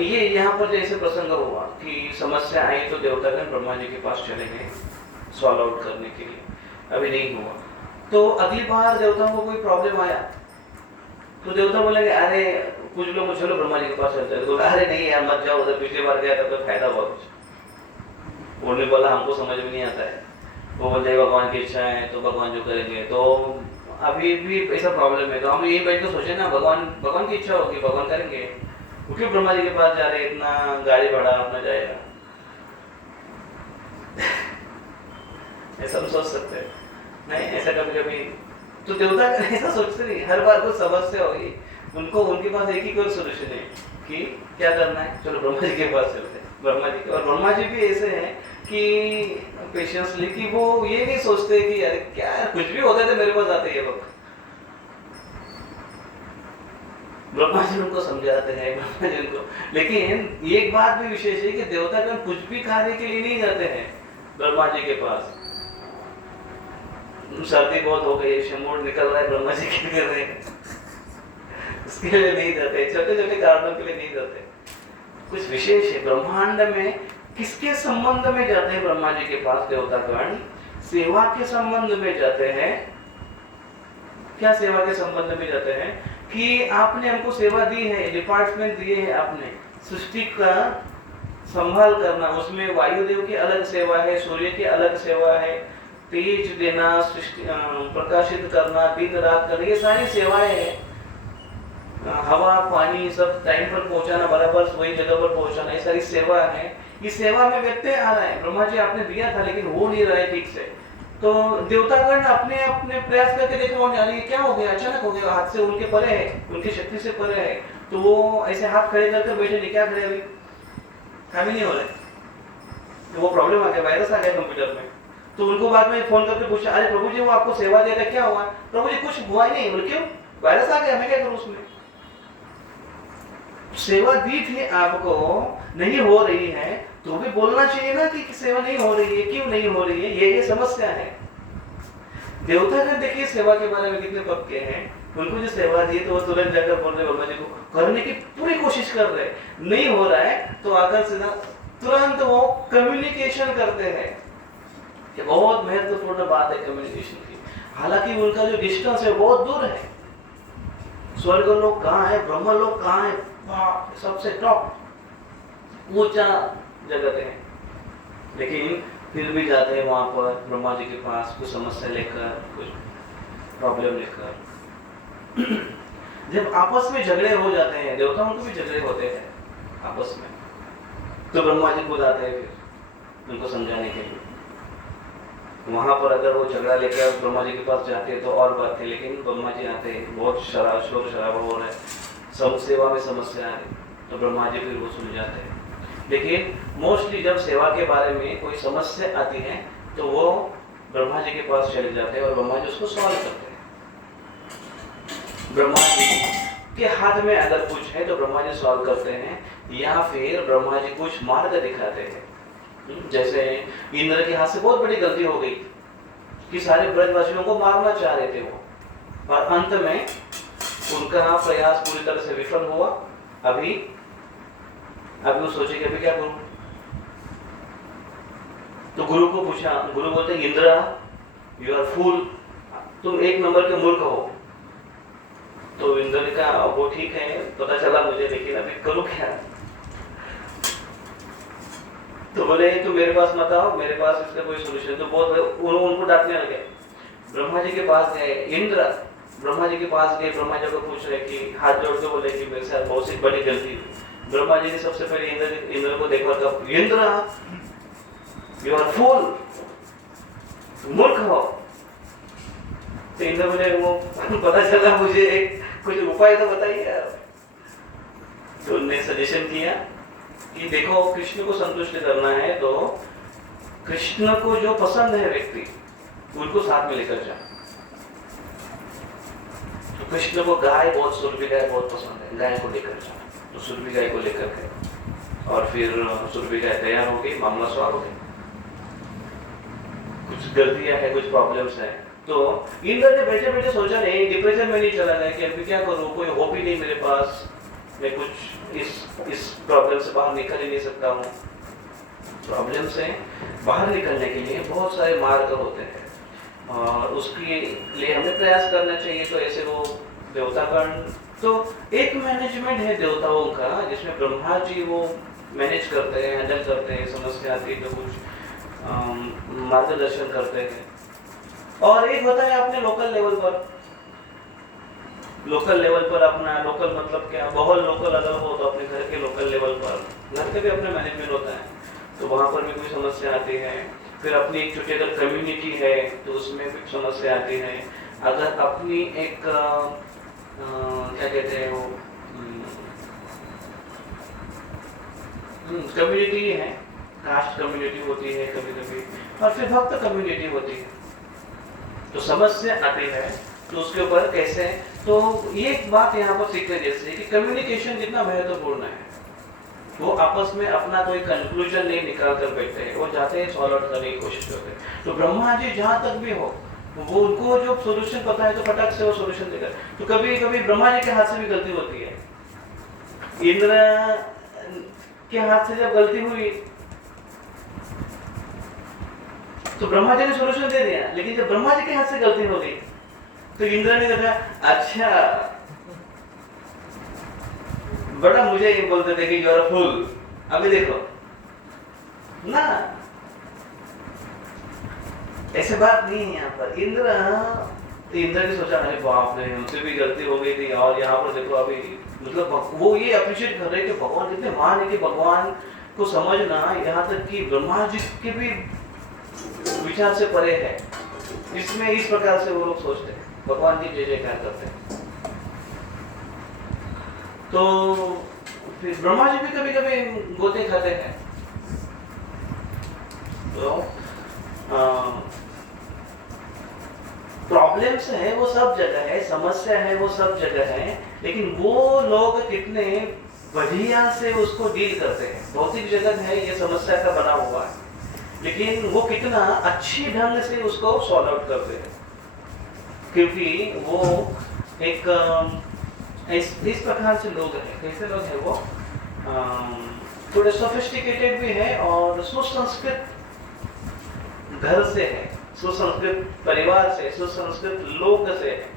ये यहाँ पर जैसे प्रसंग हुआ कि समस्या आई तो देवतागण ब्रह्मा जी के पास चले गए सॉल्व आउट करने के लिए, अभी नहीं हुआ। तो अगली बार देवताओं को कोई प्रॉब्लम आया तो देवता बोलेंगे अरे कुछ लोग चलो ब्रह्मा जी के पास चलते हैं, तो अरे नहीं यार मत जाओ उधर, पिछली बार गया था तो फायदा हुआ कुछ। उन्होंने बोला हमको समझ में नहीं आता है, वो बोलते भगवान की इच्छा है तो भगवान जो करेंगे। तो अभी भी ऐसा प्रॉब्लम है, तो हम ये बैठ कर सोचे ना भगवान की इच्छा होगी, भगवान करेंगे, क्योंकि ब्रह्मा जी के पास जा रहे, इतना गाड़ी भाड़ा अपना जाएगा। ऐसा हम सोच सकते हैं नहीं, ऐसा कभी कभी तो देवता ऐसा सोचते नहीं, हर बार कुछ समस्या होगी, उनको उनके पास एक ही कोई सोल्यूशन है कि क्या करना है, चलो ब्रह्मा जी के पास चलते हैं। ब्रह्मा जी के, और ब्रह्मा जी भी ऐसे हैं कि पेशेंसली कि वो ये नहीं सोचते कि यार क्या कुछ भी होता है तो मेरे पास आते हैं लोग। ब्रह्मा जी उनको समझाते हैं, ब्रह्मा जी उनको। लेकिन एक बात भी विशेष है कि देवतागण कुछ भी कार्य के लिए नहीं जाते हैं ब्रह्मा जी के पास। सर्दी बहुत हो गई, शमूड निकल रहा है, ब्रह्मा जी क्या कर रहे हैं, उसके लिए नहीं जाते, छोटे छोटे कारणों के लिए नहीं जाते। कुछ विशेष है ब्रह्मांड में, किसके संबंध में जाते हैं ब्रह्मा जी के पास देवतागण? सेवा के संबंध में जाते हैं। क्या सेवा के संबंध में जाते हैं कि आपने हमको सेवा दी है, डिपार्टमेंट दिए है आपने, सृष्टि का संभाल करना, उसमें वायुदेव की अलग सेवा है, सूर्य की अलग सेवा है, तेज देना, सृष्टि प्रकाशित करना, दिन रात करना, ये सारी सेवाएं हैं। हवा पानी सब टाइम पर पहुंचाना, बराबर वही जगह पर पहुंचाना, ये सारी सेवा है। इस सेवा में व्यत्यय आ रहा है, ब्रह्मा जी आपने दिया था लेकिन हो नहीं रहा है ठीक से। तो देवतागण अपने अपने प्रयास करके देखो यानी क्या हो गया, अचानक हो गया, हाथ से उनके परे है, उनकी शक्ति से परे है, तो वो ऐसे हाथ खड़े करके बैठे नहीं, क्या खड़े, अभी काम ही नहीं हो रहे, तो वो प्रॉब्लम आ गया, वायरस आ गया कंप्यूटर में। तो उनको बाद में फोन करके पूछा, अरे प्रभु जी वो आपको सेवा दे रहे, क्या हुआ? प्रभु जी कुछ हुआ ही नहीं। बोले क्यों? वायरस आ गया, मैं क्या करूं उसमें? सेवा दी थी आपको, नहीं हो रही है तो भी बोलना चाहिए ना कि सेवा नहीं हो रही है, क्यों नहीं हो रही है, ये समस्या है। देवता ने देखिए सेवा के बारे में कितने पक्के हैं, उनको जो सेवा दी तो वो तुरंत जाकर बोल रहे ब्रह्मा जी को करने की पूरी कोशिश कर रहे, नहीं हो रहा है तो आकर सीधा तुरंत वो कम्युनिकेशन करते हैं। ये बहुत महत्वपूर्ण बात है कम्युनिकेशन की। हालांकि उनका जो डिस्टेंस है बहुत दूर है, स्वर्ग लोग कहाँ है, ब्रह्म लोग कहाँ है, सबसे टॉप ऊंचा जगत है, लेकिन फिर भी जाते हैं वहां पर ब्रह्मा जी के पास कुछ समस्या लेकर, कुछ प्रॉब्लम लेकर। जब आपस में झगड़े हो जाते हैं, देवताओं को भी झगड़े होते हैं आपस में, तो ब्रह्मा जी खुद आते हैं फिर उनको समझाने के लिए। वहां पर अगर वो झगड़ा लेकर ब्रह्मा जी के पास जाते हैं तो और बात है, लेकिन ब्रह्मा जी आते हैं, बहुत शोर शराबा हो रहा है, सब सेवा में समस्या है, तो ब्रह्मा जी फिर वो सुलझाते हैं। लेकिन मोस्टली जब सेवा के बारे में कोई समस्या आती है तो वो ब्रह्मा जी के पास चले जाते हैं और ब्रह्मा जी उसको सॉल्व करते हैं। ब्रह्मा जी के हाथ में अगर कुछ है तो ब्रह्मा जी सॉल्व करते हैं, या फिर ब्रह्मा जी कुछ मार्ग दिखाते हैं। जैसे इंद्र के हाथ से बहुत बड़ी गलती हो गई कि सारे ब्रजवासियों को मारना चाह रहे थे वो, और अंत में उनका प्रयास पूरी तरह से विफल हुआ। अभी वो सोचे कि अभी क्या करूं, तो गुरु को पूछा, गुरु बोलते इंद्र यू आर फूल, तुम एक नंबर के मूर्ख हो। तो इंद्र ने कहा वो ठीक है, पता चला मुझे, लेकिन अभी करूं क्या। तो बोले तो मेरे पास मत आओ, मेरे पास इसका कोई सोल्यूशन। तो बहुत उनको डांटने लगे। ब्रह्मा जी के पास गए इंद्र, ब्रह्मा जी के पास गए, ब्रह्मा जी को पूछ रहे कि हाथ जोड़ के बोले कि मेरे साथ बहुत सी बड़ी गलती हुई। ब्रह्मा जी ने सबसे पहले इंद्र को देखा, कब इंद्र यू आर फूल, मूर्ख हो। तो इंद्र बोले वो पता चला मुझे, कुछ उपाय तो बताइए आप। तो उन्होंने सजेशन किया कि देखो कृष्ण को संतुष्ट करना है तो कृष्ण को जो पसंद है व्यक्ति उनको साथ में लेकर जा। तो कृष्ण को गाय बहुत, सुरभि गाय बहुत पसंद है, गाय को लेकर जा। तो सुरभि गाय को लेकर गए और फिर सुरभि गाय तैयार हो गई, मामला सॉल्व हो गया। कुछ गलतियां है, कुछ प्रॉब्लम्स है, तो इंद्र ने बैठे बैठे सोचा नहीं, डिप्रेशन में नहीं चला गया कि अभी क्या करूं, कोई होप ही नहीं मेरे पास, मैं कुछ इस प्रॉब्लम से बाहर निकल ही नहीं सकता हूँ। प्रॉब्लम से बाहर निकलने के लिए बहुत सारे मार्ग होते हैं और उसके लिए हमें प्रयास करना चाहिए। तो ऐसे वो देवतागण, तो एक मैनेजमेंट है देवताओं का जिसमें ब्रह्मा जी वो मैनेज करते हैं, हैंडल करते हैं, समस्या आती है तो कुछ मार्गदर्शन करते हैं। और एक होता है अपने लोकल लेवल पर, अपना लोकल मतलब क्या, बहुत लोकल अगर हो तो अपने घर के लोकल लेवल पर, घर पे भी अपना मैनेजमेंट होता है, तो वहाँ पर भी कोई समस्या आती है। फिर अपनी एक छोटी अगर कम्युनिटी है तो उसमें भी समस्या आती है। अगर अपनी एक क्या कहते हैं वो कम्युनिटी है, कास्ट कम्युनिटी होती है कभी कभी, और फिर भक्त कम्युनिटी होती है, तो समस्या आती है तो उसके ऊपर कैसे। तो ये एक बात यहाँ पर सीखने जैसे कि कम्युनिकेशन जितना महत्वपूर्ण है, वो आपस में अपना कोई कंक्लूजन नहीं निकाल कर बैठते हैं, वो जाते हैं सॉल्व आउट करने की कोशिश करते हैं। तो ब्रह्मा जी जहाँ तक भी हो, वो उनको जो सोल्यूशन पता है तो फटाक से वो सोल्यूशन देगा। तो कभी कभी ब्रह्मा जी के हाथ से भी गलती होती है, इंद्र के हाथ से जब गलती हुई तो ब्रह्मा जी ने सोल्यूशन दे दिया, लेकिन जब ब्रह्मा जी के हाथ से गलती हो गई तो इंद्र ने कहा अच्छा, बड़ा मुझे ये बोलते थे कि यू आर फूल, अभी देखो ना, ऐसे बात नहीं है यहाँ पर। इंद्र ने सोचा अरे बाप रे, मुझसे भी गलती हो गई थी, और यहाँ पर देखो अभी, मतलब वो ये अप्रिशिएट कर रहे कि भगवान कितने महान है, कि भगवान को समझना यहाँ तक कि ब्रह्मा जी के भी विचार से परे है। इसमें इस प्रकार से वो लोग सोचते हैं, भगवान की जय जयकार करते हैं। तो फिर ब्रह्मा जी भी कभी कभी गोते खाते हैं। तो प्रॉब्लम्स है वो सब जगह है, समस्या है वो सब जगह है, लेकिन वो लोग कितने बढ़िया से उसको डील करते हैं। भौतिक जगत है ये समस्या का बना हुआ है, लेकिन वो कितना अच्छी ढंग से उसको सॉल्व आउट करते हैं, क्योंकि वो एक इस प्रकार से लोग हैं। कैसे लोग हैं वो? थोड़े सोफिस्टिकेटेड भी है और सुसंस्कृत घर से है, सुसंस्कृत परिवार से, सुसंस्कृत लोग से है।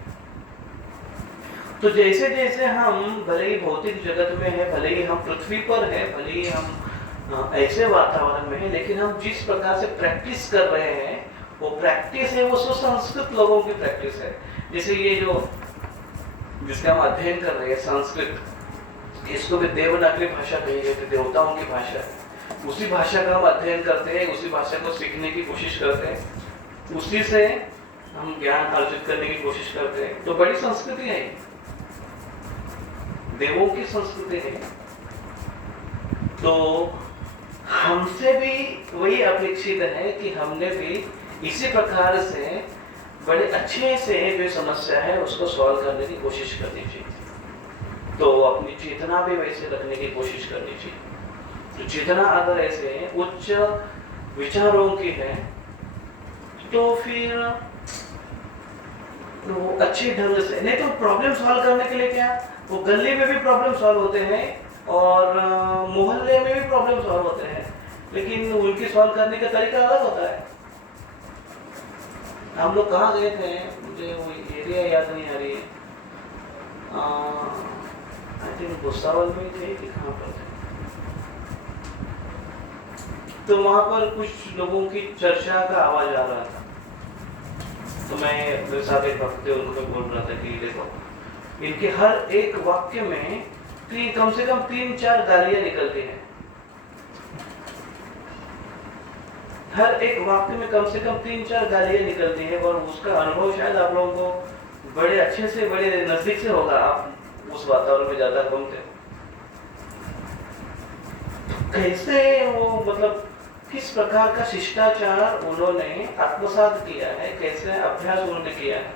तो जैसे जैसे हम भले ही भौतिक जगत में है, भले ही हम पृथ्वी पर है, भले ही हम ऐसे वातावरण में है, लेकिन हम जिस प्रकार से प्रैक्टिस कर रहे हैं वो प्रैक्टिस है, वो सुसंस्कृत लोगों की प्रैक्टिस है। जैसे ये जो जिसका हम अध्ययन कर रहे हैं संस्कृत, इसको भी देवनागरी भाषा कही जाती है, देवताओं की भाषा है। उसी भाषा का हम अध्ययन करते हैं, उसी भाषा को सीखने की कोशिश करते हैं, उसी से हम ज्ञान अर्जित करने की कोशिश करते हैं। तो बड़ी संस्कृति है, देवों की संस्कृति है। तो हमसे भी वही अपेक्षित है कि हमने भी इसी प्रकार से बड़े अच्छे से जो समस्या है उसको सॉल्व करने की कोशिश करनी चाहिए। तो अपनी चेतना भी वैसे रखने की कोशिश करनी चाहिए। तो चेतना अगर ऐसे उच्च विचारों की है तो फिर वो अच्छे ढंग से, नहीं तो प्रॉब्लम सॉल्व करने के लिए क्या, वो गली में भी प्रॉब्लम सॉल्व होते हैं और मोहल्ले में भी प्रॉब्लम सॉल्व होते हैं, लेकिन उनकी सॉल्व करने का तरीका अलग होता है। हम लोग कहाँ गए थे, मुझे वो एरिया याद नहीं आ रही है, आई थिंक भुसावल में थे कि कहाँ पर थे। तो वहाँ पर कुछ लोगों की चर्चा का आवाज आ रहा था, तो मैं मेरे साथ एक भक्त थे, उनको बोल रहा था कि देखो इनके हर एक वाक्य में कम से कम 3-4 गालियां निकलती हैं। हर एक वाक्य में कम से कम 3-4 गालियां निकलती है, और उसका अनुभव शायद आप लोगों को बड़े अच्छे से, बड़े नजदीक से होगा, आप उस वातावरण में ज्यादा घूमते। कैसे वो, मतलब किस प्रकार का शिष्टाचार उन्होंने आत्मसात किया है, कैसे अभ्यास उन्होंने किया है,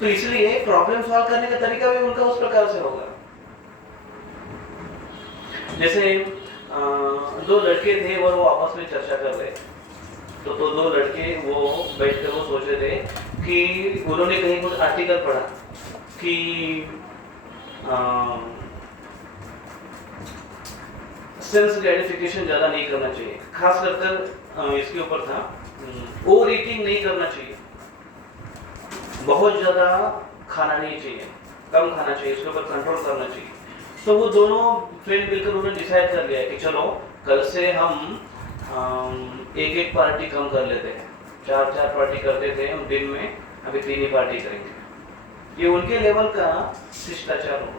तो इसलिए प्रॉब्लम सॉल्व करने का तरीका भी उनका उस प्रकार से होगा। जैसे 2 लड़के थे और वो आपस में चर्चा कर रहे, तो 2 लड़के वो बैठकर वो सोच रहे थे कि उन्होंने कहीं कुछ आर्टिकल पढ़ा कि सेल्स ग्रेटिफिकेशन ज्यादा नहीं करना चाहिए, खास कर इसके ऊपर था ओवर ईटिंग नहीं करना चाहिए, बहुत ज्यादा खाना नहीं चाहिए, कम खाना चाहिए, इसके ऊपर कंट्रोल करना चाहिए। तो वो दोनों फ्रेंड मिलकर उन्होंने डिसाइड कर लिया कि चलो कल से हम 1-1 पार्टी कम कर लेते हैं, 4-4 पार्टी करते थे हम दिन में, अभी 3 ही पार्टी करेंगे। ये उनके लेवल का शिष्टाचार होगा।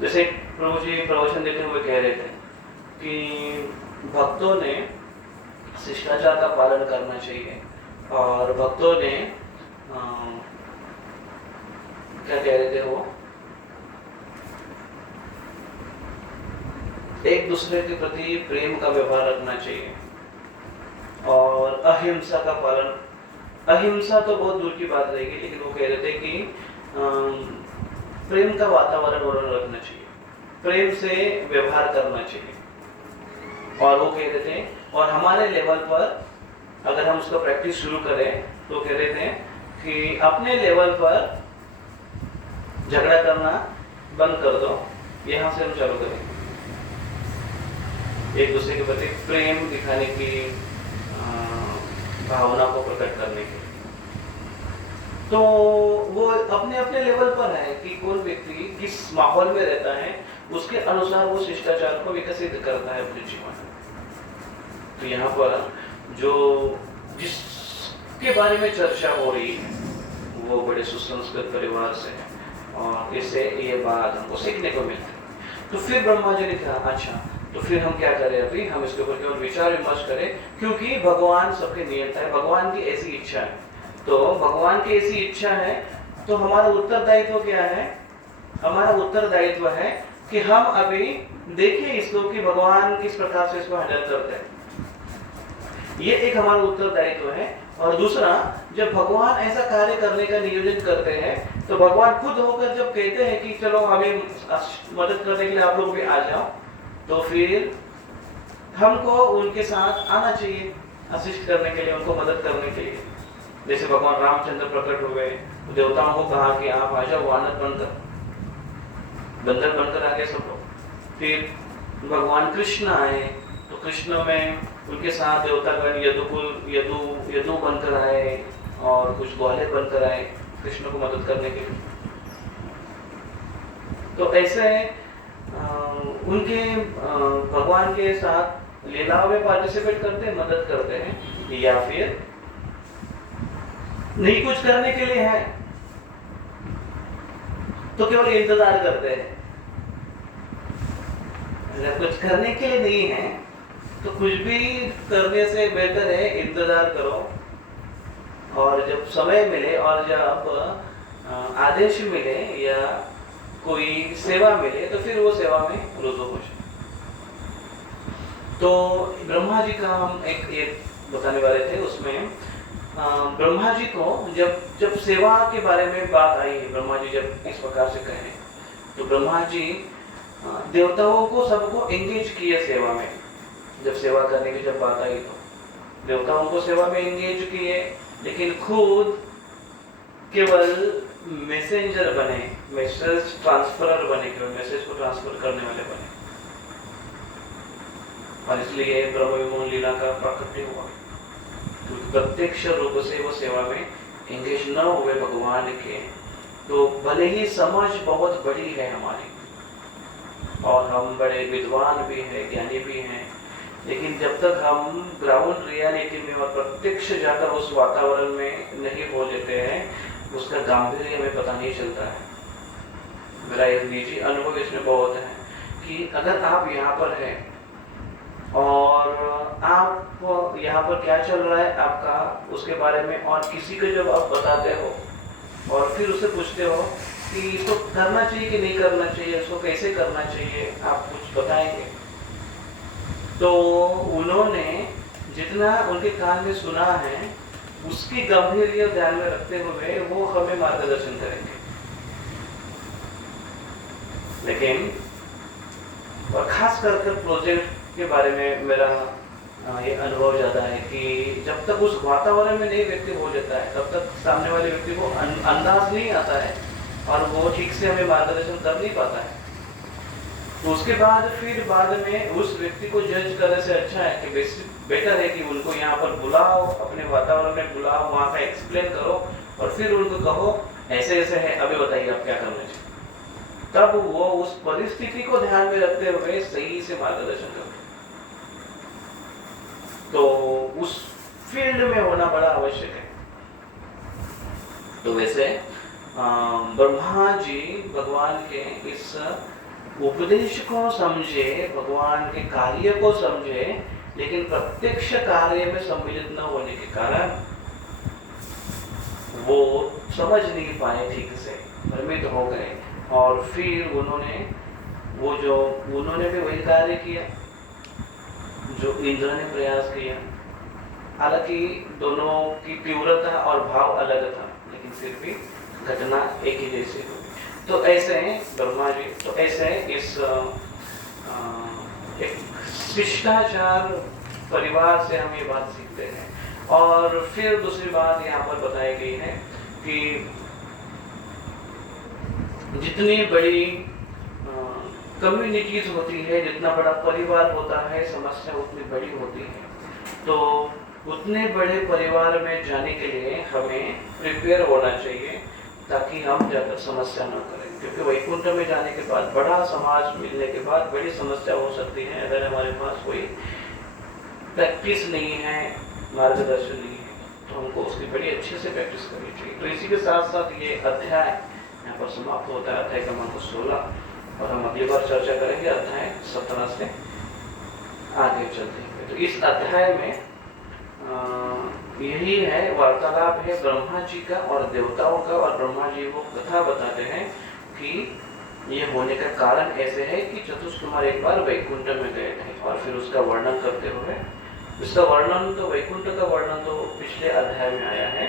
जैसे प्रभु जी प्रवचन देते हुए कह रहे थे कि भक्तों ने शिष्टाचार का पालन करना चाहिए, और भक्तों ने क्या कह रहे थे वो, एक दूसरे के प्रति प्रेम का व्यवहार रखना चाहिए, और अहिंसा का पालन, अहिंसा तो बहुत दूर की बात रहेगी, लेकिन वो कह रहे थे कि प्रेम का वातावरण उन्होंने रखना चाहिए, प्रेम से व्यवहार करना चाहिए। और वो कह रहे थे, और हमारे लेवल पर अगर हम उसका प्रैक्टिस शुरू करें तो कह रहे थे कि अपने लेवल पर झगड़ा करना बंद कर दो, यहाँ से हम चालू करेंगे एक दूसरे के प्रति प्रेम दिखाने की भावना को प्रकट करने के। तो वो अपने अपने लेवल पर है कि कौन व्यक्ति किस माहौल में रहता है, उसके अनुसार वो शिष्टाचार को विकसित करता है अपने जीवन में। तो यहाँ पर जो जिसके बारे में चर्चा हो रही है वो बड़े सुसंस्कृत परिवार से है, और इससे ये बात हमको सीखने को मिलती है। तो फिर ब्रह्मा जी ने कहा अच्छा तो फिर हम क्या करें, अभी हम इसके ऊपर केवल विचार विमर्श करें, क्योंकि भगवान सबके नियंता है, भगवान की ऐसी इच्छा है। तो भगवान की ऐसी इच्छा है तो हमारा उत्तरदायित्व क्या है? हमारा उत्तरदायित्व है कि हम अभी देखिए इसको कि भगवान किस प्रकार से इसको हैंडल करते हैं, ये एक हमारा उत्तरदायित्व है। और दूसरा, जब भगवान ऐसा कार्य करने का नियोजन करते हैं तो भगवान खुद होकर जब कहते हैं कि चलो हमें मदद करने के लिए आप लोग भी आ जाओ, तो फिर हमको उनके साथ आना चाहिए, असिस्ट करने के लिए, उनको मदद करने के लिए। जैसे भगवान रामचंद्र प्रकट हुए, देवताओं को कहा कि आप आ जाओ वानर बनकर, बंदर बनकर आ गए सब लोग। फिर भगवान कृष्ण आए, तो कृष्ण में उनके साथ देवतागण यदु बनकर आए और कुछ ग्वाले बनकर आए कृष्ण को मदद करने के लिए। तो ऐसे उनके भगवान के साथ लीलाओं में पार्टिसिपेट करते हैं, मदद करते हैं, या फिर नहीं कुछ करने के लिए है तो केवल इंतजार करते हैं। अगर कुछ करने के लिए नहीं है तो कुछ भी करने से बेहतर है इंतजार करो, और जब समय मिले और जब आदेश मिले या कोई सेवा मिले तो फिर वो सेवा में रुजू हो जाए। तो ब्रह्मा जी का हम एक बताने वाले थे, उसमें ब्रह्मा जी को जब सेवा के बारे में बात आई है, ब्रह्मा जी जब इस प्रकार से कहें, तो ब्रह्मा जी देवताओं को सबको एंगेज किए सेवा में। जब सेवा करने की जब बात आई तो देवताओं को सेवा में एंगेज किए, लेकिन खुद केवल मैसेंजर बने, मैसेज ट्रांसफरर बने, केवल मैसेज को ट्रांसफर करने वाले बने। और इसलिए ब्रह्म विमोहन लीला का प्राकट्य हुआ, क्योंकि प्रत्यक्ष रूप से वो सेवा में एंगेज न हुए भगवान के। तो भले ही समझ बहुत बड़ी है हमारी और हम बड़े विद्वान भी हैं, ज्ञानी भी हैं, लेकिन जब तक हम ग्राउंड रियलिटी में और प्रत्यक्ष जाकर उस वातावरण में नहीं हो लेते हैं, उसका गांभीर्य हमें पता नहीं चलता है। मेरा एक निजी अनुभव इसमें बहुत है कि अगर आप यहाँ पर हैं और आप यहाँ पर क्या चल रहा है आपका, उसके बारे में और किसी को जब आप बताते हो और फिर उससे पूछते हो कि इसको करना चाहिए कि नहीं करना चाहिए, इसको कैसे करना चाहिए, आप कुछ बताएंगे, तो उन्होंने जितना उनके कान में सुना है उसकी गंभीरता ध्यान में रखते हुए वो हमें मार्गदर्शन करेंगे। लेकिन और खास कर प्रोजेक्ट के बारे में मेरा ये अनुभव ज़्यादा है कि जब तक उस वातावरण में नहीं व्यक्ति हो जाता है, तब तक सामने वाले व्यक्ति को अंदाज नहीं आता है और वो ठीक से हमें मार्गदर्शन कर नहीं पाता है। तो उसके बाद फिर बाद में उस व्यक्ति को जज करने से अच्छा है कि बेटर है कि उनको यहाँ पर बुलाओ, अपने वातावरण में बुलाओ, वहाँ का एक्सप्लेन करो और फिर उनको कहो ऐसे ऐसे है, अभी बताइए आप क्या करना चाहिए। तब वो उस परिस्थिति को ध्यान में रखते हुए सही से मार्गदर्शन करते। तो उस फील्ड में होना बड़ा आवश्यक है। तो वैसे ब्रह्मा जी भगवान के इस उपदेश को समझे, भगवान के कार्य को समझे, लेकिन प्रत्यक्ष कार्य में सम्मिलित न होने के कारण वो समझ नहीं पाए, ठीक से भ्रमित हो गए और फिर उन्होंने भी वही कार्य किया जो इंद्र ने प्रयास किया। हालांकि दोनों की तीव्रता और भाव अलग था, लेकिन फिर भी घटना एक ही जैसी हुई। तो ऐसे ब्रह्मा जी, तो ऐसे इस एक शिष्टाचार परिवार से हम ये बात सीखते हैं। और फिर दूसरी बात यहाँ पर बताई गई है कि जितनी बड़ी कम्युनिटीज होती है, जितना बड़ा परिवार होता है, समस्या उतनी बड़ी होती है। तो उतने बड़े परिवार में जाने के लिए हमें प्रिपेयर होना चाहिए ताकि हम जाकर समस्या न करें, क्योंकि वैकुंठ में जाने के बाद, बड़ा समाज मिलने के बाद बड़ी समस्या हो सकती है अगर हमारे पास कोई प्रैक्टिस नहीं है, मार्गदर्शन नहीं है। तो हमको उसकी बड़ी अच्छे से प्रैक्टिस करनी चाहिए। तो इसी के साथ साथ ये अध्याय यहाँ पर समाप्त होता है, अध्याय क्रमांक 16, और हम अगली बार चर्चा करेंगे अध्याय 17 से आगे चलते हैं। तो इस अध्याय में यही है, वार्तालाप है ब्रह्मा जी का और देवताओं का, और ब्रह्मा जी वो कथा बताते हैं कि ये होने का कारण ऐसे है कि चतुष्कुमार एक बार वैकुंठ में गए थे, और फिर उसका वर्णन करते हुए, इसका वर्णन तो वैकुंठ का वर्णन तो पिछले अध्याय में आया है,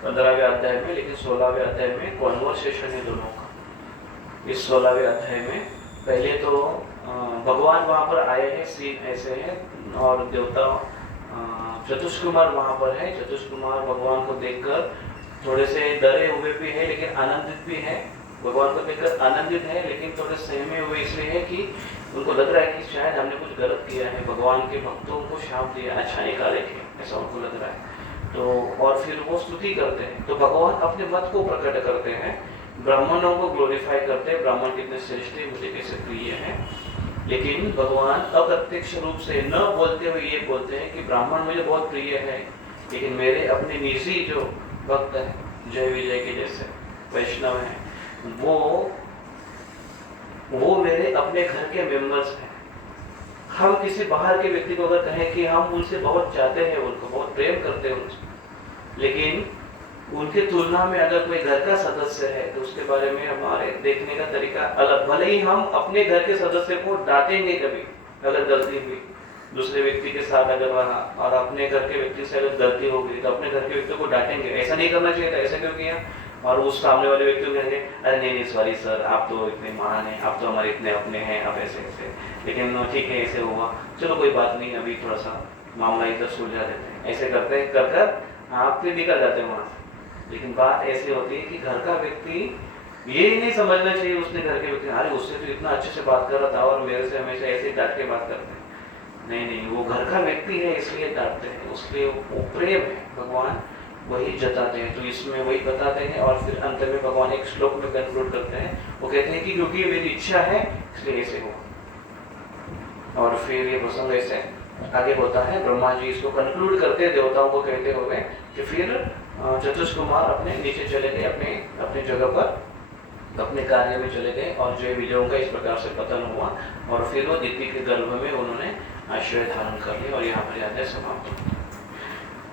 15वें अध्याय में, लेकिन 16वें अध्याय में कॉन्वर्सेशन है दोनों का। इस 16वें अध्याय में पहले तो भगवान वहाँ पर आए हैं, सीन ऐसे है, और देवता चतुष कुमार वहाँ पर है। चतुष कुमार भगवान को देखकर थोड़े से डरे हुए भी है, लेकिन आनंदित भी है। भगवान को देखकर आनंदित है, लेकिन थोड़े सहमे हुए इसलिए है कि उनको लग रहा है कि शायद हमने कुछ गलत किया है, भगवान के भक्तों को शाप दिया, अच्छा निकाले थे, ऐसा उनको लग रहा है। तो और फिर वो स्तुति करते हैं, तो भगवान अपने मत को प्रकट करते हैं, ब्राह्मणों को ग्लोरीफाई करते हैं, ब्राह्मण कितने श्रेष्ठ है, मुझे कैसे प्रिय है। लेकिन भगवान अप्रत्यक्ष रूप से न बोलते हुए ये बोलते हैं कि ब्राह्मण मुझे बहुत प्रिय है, लेकिन मेरे अपने निजी जो भक्त है, जय विजय के जैसे वैष्णव हैं, वो मेरे अपने घर के मेंबर्स हैं। हम किसी बाहर के व्यक्ति को अगर कहें कि हम उनसे बहुत चाहते हैं, उनको बहुत प्रेम करते हैं उनसे, लेकिन उनके तुलना में अगर कोई घर का सदस्य है तो उसके बारे में हमारे देखने का तरीका अलग। भले ही हम अपने घर के सदस्य को डांटेंगे कभी अगर गलती हुई दूसरे व्यक्ति के साथ अगर रहा, और अपने घर के व्यक्ति से अगर गलती हो गई तो अपने घर के व्यक्ति को डांटेंगे, ऐसा नहीं करना चाहिए था, ऐसा क्यों किया। और उस सामने वाले व्यक्ति को कहेंगे अरे नहीं सॉरी सर, आप तो इतने महान हैं, आप तो हमारे इतने अपने हैं, आप ऐसे ऐसे, लेकिन ठीक है ऐसे हुआ, चलो कोई बात नहीं, अभी थोड़ा सा मामला इधर सुलझा देते हैं, ऐसे करते हैं, कर आप फिर निकल जाते हैं वहाँ से। लेकिन बात ऐसी होती है कि घर का व्यक्ति ये नहीं समझना चाहिए, उसने घर के व्यक्ति अरे उससे तो इतना अच्छे से बात कर रहा था और मेरे से हमेशा ऐसे डांट के बात करते हैं। नहीं, वो घर का व्यक्ति है इसलिए डांटते हैं, उसके वो प्रेम है, भगवान वही जताते हैं। तो इसमें वही बताते हैं, और फिर अंत में भगवान एक श्लोक में कंक्लूड करते हैं, वो कहते हैं कि क्योंकि मेरी इच्छा है इसलिए ऐसे हुआ। और फिर ये प्रसंग ऐसे आगे होता है, ब्रह्मा जी इसको कंक्लूड करते हैं देवताओं को कहते हुए कि फिर चतुष कुमार अपने नीचे चले गए, अपने जगह पर अपने कार्य में चले गए, और जय विजयों का इस प्रकार से पतन हुआ, और फिर वो दिति के गर्भ में उन्होंने आश्रय धारण कर लिया, और यहाँ पर याद है समाप्त हो।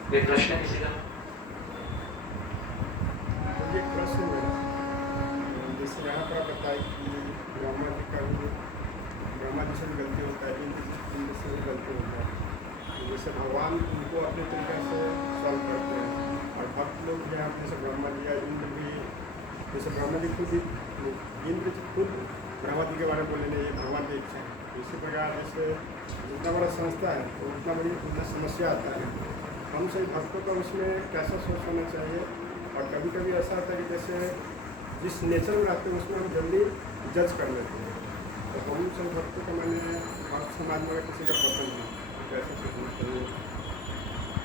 कोई प्रश्न किसी का? एक प्रश्न है, जैसे यहाँ पर बताया कि ब्रह्मा जी से भी गलती होता है, इंद्र से भी गलती होता है, जैसे भगवान उनको अपने तरीके से सॉल्व करते हैं, और भक्त लोग यहाँ जैसे ब्रह्मा जी या इंद्र भी, जैसे ब्रह्मा जी खुद इंद्र खुद ब्रह्मा जी के बारे में बोले नहीं, ये भगवान की इच्छा है। इसी प्रकार जैसे जितना बड़ा संस्था है तो उतना समस्या आता है, हम सभी भक्तों का उसमें कैसा सोच होना चाहिए। और कभी कभी ऐसा होता है कि जैसे जिस नेचर में रहते हैं उसमें हम जल्दी जज कर लेते हैं, तो हम सब भक्तों का मैंने भक्त समाज में किसी का पसंद नहीं, कैसे सोचना चाहिए,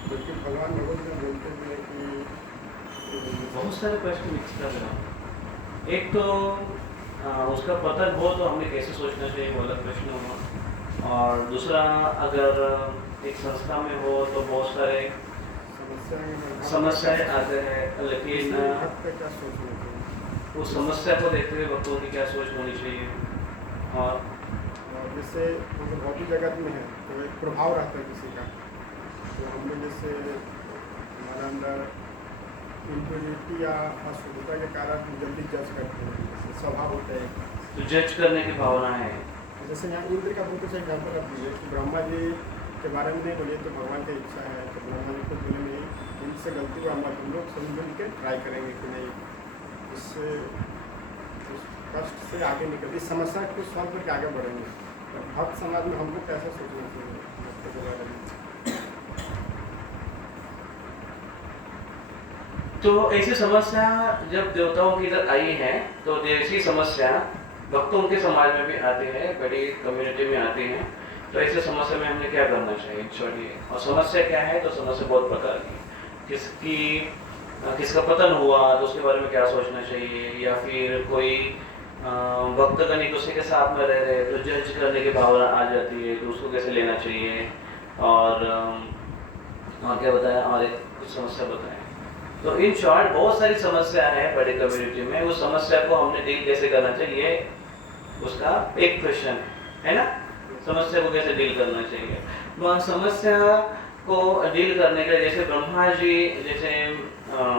क्योंकि भगवान भगवत में बोलते हैं कि बहुत सारे प्रश्न मिक्स कर रहे हैं। एक तो उसका पतन हो तो हमें कैसे सोचना चाहिए वो अलग प्रश्न हुआ, और दूसरा अगर एक संस्था में हो तो बहुत सारे समस्याएं आते हैं, लेकिन क्या सोचना चाहिए, उस समस्या को देखते हुए भक्तों की क्या सोच होनी चाहिए। और जैसे भौतिक जगत में है तो एक प्रभाव रहता है किसी का, तो हम लोग जैसे हमारे अंदर इम्प्योरिटी या अशुद्धता के कारण हम जल्दी जज करते हैं, जैसे स्वभाव होता है, तो जज करने की भावना है। जैसे यहाँ इंद्र का बहुत अच्छा एग्जाम्पल आप दीजिए कि ब्रह्मा जी के बारे में नहीं बोलिए तो भगवान की इच्छा है, तो ब्रह्मा जी को बोले नहीं इनसे गलती हुआ, हम लोग सभी मिल के ट्राई करेंगे कि नहीं इससे इस कष्ट से आगे निकल, इस समस्या को सॉल्व करके आगे बढ़ेंगे। तो भक्त समाज में हमको कैसा सोचना चाहिए भक्तों के बारे में। तो ऐसी समस्या जब देवताओं की इधर आई है तो ऐसी समस्या भक्तों के समाज में भी आती है, बड़ी कम्युनिटी में आती है। तो ऐसे समस्या में हमने क्या करना चाहिए, छोड़िए। और समस्या क्या है, तो समस्या बहुत प्रकार की, किसका पतन हुआ तो उसके बारे में क्या सोचना चाहिए, या फिर कोई भक्त गण उसी के साथ में रह रहे तो जज करने की भावना आ जाती है, तो उसको कैसे लेना चाहिए। और क्या बताया, और एक कुछ समस्या बताएं। तो इन शॉर्ट बहुत सारी समस्या है बड़ी कम्युनिटी में, उस समस्या को हमने डील कैसे करना चाहिए उसका एक क्वेश्चन है ना, समस्या को कैसे डील करना चाहिए। समस्या को डील करने के लिए जैसे ब्रह्मा जी जैसे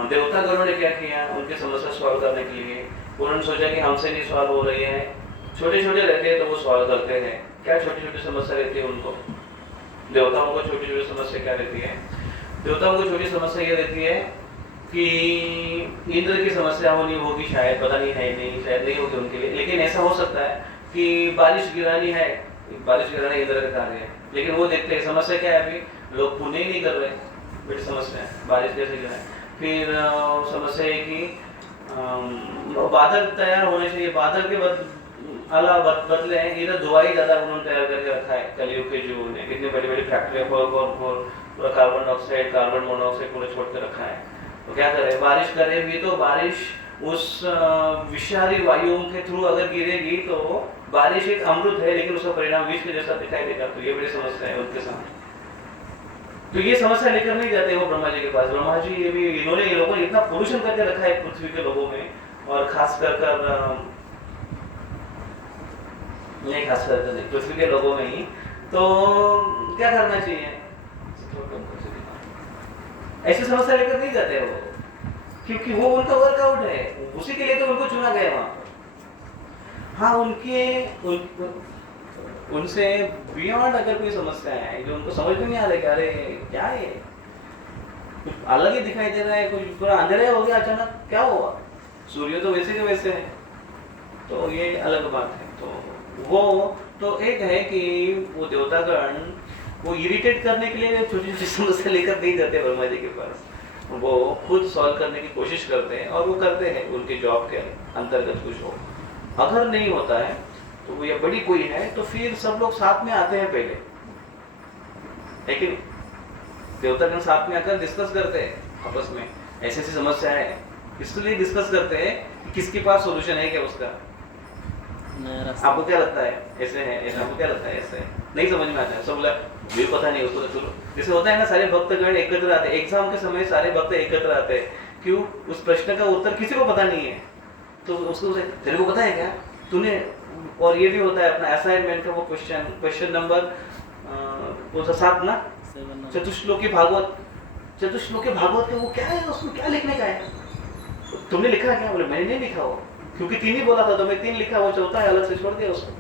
देवता गणों ने क्या किया, उनकी समस्या सॉल्व करने के लिए उन्होंने सोचा कि हमसे नहीं सॉल्व हो रही है, छोटे छोटे रहते हैं तो वो सॉल्व करते हैं। क्या छोटी छोटी समस्या रहती है उनको, देवताओं को छोटी छोटी समस्या क्या रहती है, देवताओं को छोटी समस्या ये रहती है कि इंद्र की समस्या होनी होगी, शायद पता नहीं है, नहीं शायद नहीं होगी उनके लिए, लेकिन ऐसा हो सकता है कि बारिश गिरानी है, बारिश गिराना इंद्र का कार्य है, लेकिन वो देखते हैं समस्या क्या है, अभी लोग पुण्य ही नहीं कर रहे, बड़ी समस्या है बारिश कैसे गिराए। फिर समस्या है कि बादल तैयार होने चाहिए, बादल के बदले इधर दवाई ज़्यादा उन्होंने तैयार करके रखा है कलयुग के जो ने, कितनी बड़ी बड़ी फैक्ट्रियाँ पूरा कार्बन डाइऑक्साइड कार्बन मोनोऑक्साइड पूरा छोड़ कर रखा है। तो क्या करें, बारिश करे भी तो बारिश उस विषारी वायुओं के थ्रू अगर गिरेगी तो बारिश एक अमृत है, लेकिन उसका परिणाम विष के जैसा दिखाई देगा। तो ये बड़ी समस्या है उनके सामने। तो ये समस्या लेकर नहीं जाते वो ब्रह्मा जी के पास। ब्रह्मा जी ये भी, इन्होंने ये लोगों ने इतना पोल्यूशन करके रखा है पृथ्वी के लोगों में, और खास कर नहीं, खास कर नहीं, पृथ्वी के लोगों में ही। तो क्या करना चाहिए, ऐसी समस्या लेकर नहीं जाते वो, क्योंकि वो उनका वर्कआउट है, उसी के लिए तो उनको चुना गया वहां पर। हाँ, उनसे बियॉन्ड अगर कोई समस्या है जो उनको समझ में नहीं आ रही, अरे क्या है, कुछ अलग ही दिखाई दे रहा है, कुछ पूरा अंधेरा हो गया अचानक, क्या हुआ, सूर्य तो वैसे के वैसे है, तो ये अलग बात है। तो वो तो एक है कि वो देवतागण वो इरिटेट करने के लिए छोटी छोटी समस्या लेकर नहीं जाते ब्रह्मा जी के पास, वो खुद सॉल्व करने की कोशिश करते हैं, और वो करते हैं उनके जॉब के अंतर्गत कुछ हो। अगर नहीं होता है तो वो या बड़ी कोई है तो फिर सब लोग साथ में आते हैं पहले, लेकिन देवतागण साथ में आकर डिस्कस करते हैं आपस में, ऐसी ऐसी समस्या है, इसलिए डिस्कस करते हैं कि किसके पास सॉल्यूशन है क्या उसका। आपको क्या लगता है ऐसे है, ऐसा आपको क्या लगता है ऐसे है, नहीं समझ में आता है, सब बोला मुझे पता नहीं उसको। तो जैसे होता है ना, सारे भक्तगण एकत्र आते हैं एग्जाम के समय, सारे भक्त एकत्र आते हैं, क्यों, उस प्रश्न का उत्तर किसी को पता नहीं है, तो उसको तेरे को पता है क्या तूने। और ये भी होता है अपना असाइनमेंट का वो क्वेश्चन नंबर 7 ना, चतुश्लोकी भागवत के वो क्या है, उसमें क्या लिखने का है, तुमने लिखा क्या, बोले मैंने नहीं लिखा हो, क्योंकि 3 ही बोला था तो मैं 3 लिखा, वो चौथा है अलग से छोड़ दिया उसको।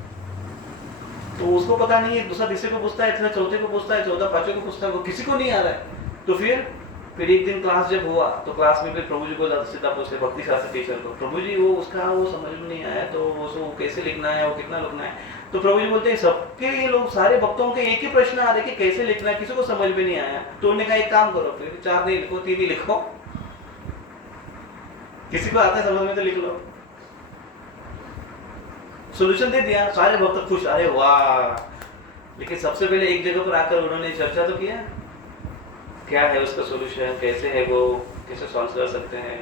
तो उसको पता नहीं है, दूसरा तीसरे को पूछता है, तीसरा चौथे को पूछता है, चौथा पांचवें को पूछता है, वो किसी को नहीं आ रहा है। तो फिर एक दिन क्लास जब हुआ तो क्लास में फिर प्रभु जी को सीधा पूछे, भक्ति शास्त्र टीचर को, प्रभु जी वो उसका वो समझ में नहीं आया, तो वो कैसे लिखना है, वो कितना लिखना है। तो प्रभु जी बोलते हैं सबके ये लोग सारे भक्तों के एक ही प्रश्न आ रहे कि कैसे लिखना है, किसी को समझ में नहीं आया। तो उन्होंने कहा एक काम करो, फिर 4 नहीं लिखो, 3 ही लिखो, किसी को आता है समझ में तो लिख लो। सोल्यूशन दे दिया, सारे भक्त खुश, अरे वाह। लेकिन सबसे पहले एक जगह पर आकर उन्होंने चर्चा तो किया, क्या है उसका सोल्यूशन, कैसे है वो, कैसे सॉल्व कर सकते हैं।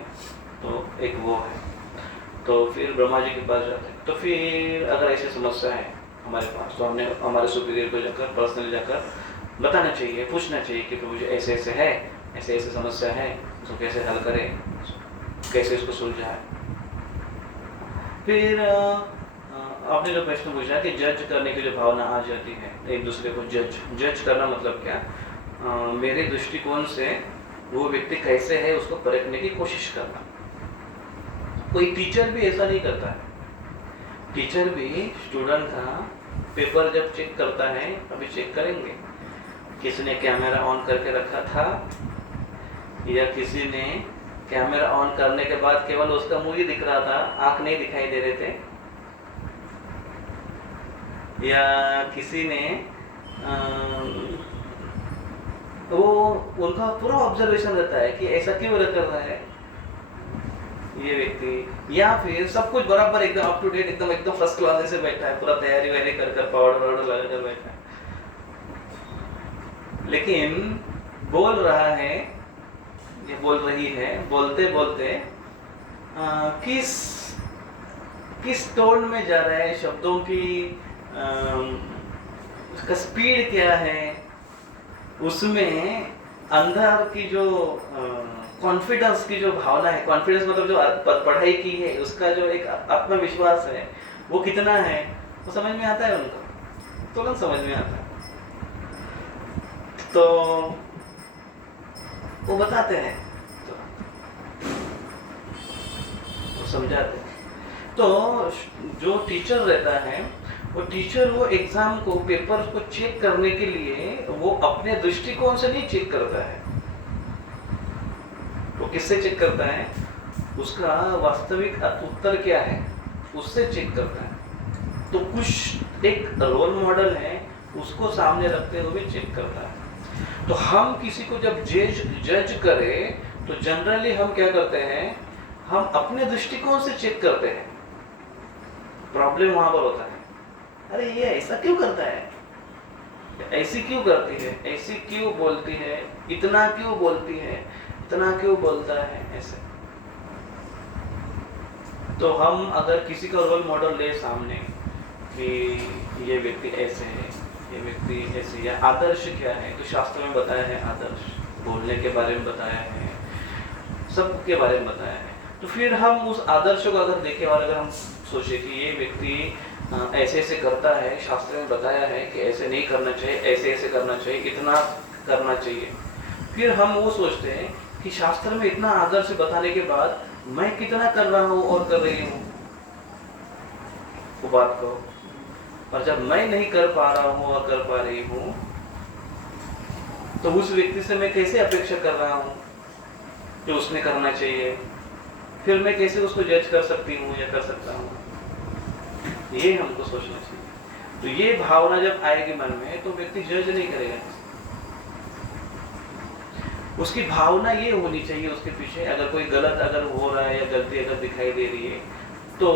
तो एक वो है, तो फिर ब्रह्मा जी के पास जाते हैं। तो फिर अगर ऐसी समस्या है हमारे पास तो हमने हमारे सुपीरियर को जाकर पर्सनली जाकर बताना चाहिए, पूछना चाहिए कि प्रभु जी ऐसे ऐसे है, ऐसे ऐसे समस्या है, उसको कैसे हल करें, कैसे इसको सुलझाए। फिर आपने जो प्रश्न पूछा कि जज करने की जो भावना आ जाती है, एक दूसरे को जज करना मतलब क्या, मेरे दृष्टिकोण से वो व्यक्ति कैसे है उसको परखने की कोशिश करना। कोई टीचर भी ऐसा नहीं करता है, टीचर भी स्टूडेंट का पेपर जब चेक करता है, अभी चेक करेंगे किसने कैमरा ऑन करके रखा था, या किसी ने कैमरा ऑन करने के बाद केवल उसका मुंह ही दिख रहा था, आंख नहीं दिखाई दे रहे थे, या किसी ने वो उनका पूरा ऑब्जर्वेशन रहता है कि ऐसा क्यों कर रहा है ये व्यक्ति, या फिर सब कुछ बराबर एकदम अप टू डेट, एकदम फर्स्ट क्लास जैसे बैठा है, पूरा तैयारी वैयारी कर पाउडर लगा कर बैठा है, लेकिन बोल रहा है, ये बोल रही है, बोलते बोलते किस टोन में जा रहा है, शब्दों की उसका स्पीड क्या है, उसमें अंदर की जो कॉन्फिडेंस की जो भावना है, कॉन्फिडेंस मतलब जो पढ़ाई की है उसका जो एक आत्मविश्वास है वो कितना है, वो समझ में आता है, उनको तुरंत समझ में आता है। तो वो बताते हैं, वो समझाते हैं। तो जो टीचर रहता है वो एग्जाम को, पेपर को चेक करने के लिए वो अपने दृष्टिकोण से नहीं चेक करता है, वो किससे चेक करता है? उसका वास्तविक उत्तर क्या है उससे चेक करता है। तो कुछ एक रोल मॉडल है उसको सामने रखते हुए चेक करता है। तो हम किसी को जब जज करें तो जनरली हम क्या करते हैं, हम अपने दृष्टिकोण से चेक करते हैं। प्रॉब्लम वहां पर होता है, अरे ये ऐसा क्यों करता है, ऐसी क्यों करती है, ऐसी क्यों बोलती है, इतना क्यों बोलती है, इतना क्यों बोलता है, ऐसे। तो हम अगर किसी का रोल मॉडल ले सामने कि ये व्यक्ति ऐसे है, ये व्यक्ति ऐसे, या आदर्श क्या है, तो शास्त्र में बताया है आदर्श, बोलने के बारे में बताया है, सब के बारे में बताया है। तो फिर हम उस आदर्श को अगर देखें और अगर हम सोचे कि ये व्यक्ति ऐसे ऐसे करता है, शास्त्र में बताया है कि ऐसे नहीं करना चाहिए, ऐसे ऐसे करना चाहिए, इतना करना चाहिए, फिर हम वो सोचते हैं कि शास्त्र में इतना आदर्श बताने के बाद मैं कितना कर रहा हूँ और कर रही हूँ वो बात को। और जब मैं नहीं कर पा रहा हूँ और कर पा रही हूँ तो उस व्यक्ति से मैं कैसे अपेक्षा कर रहा हूँ जो उसने करना चाहिए, फिर मैं कैसे उसको जज कर सकती हूँ या कर सकता हूँ, ये हमको सोचना चाहिए। तो ये भावना जब आएगी मन में तो व्यक्ति जज नहीं करेगा, उसकी भावना ये होनी चाहिए उसके पीछे, अगर कोई गलत अगर हो रहा है या गलती अगर दिखाई दे रही है तो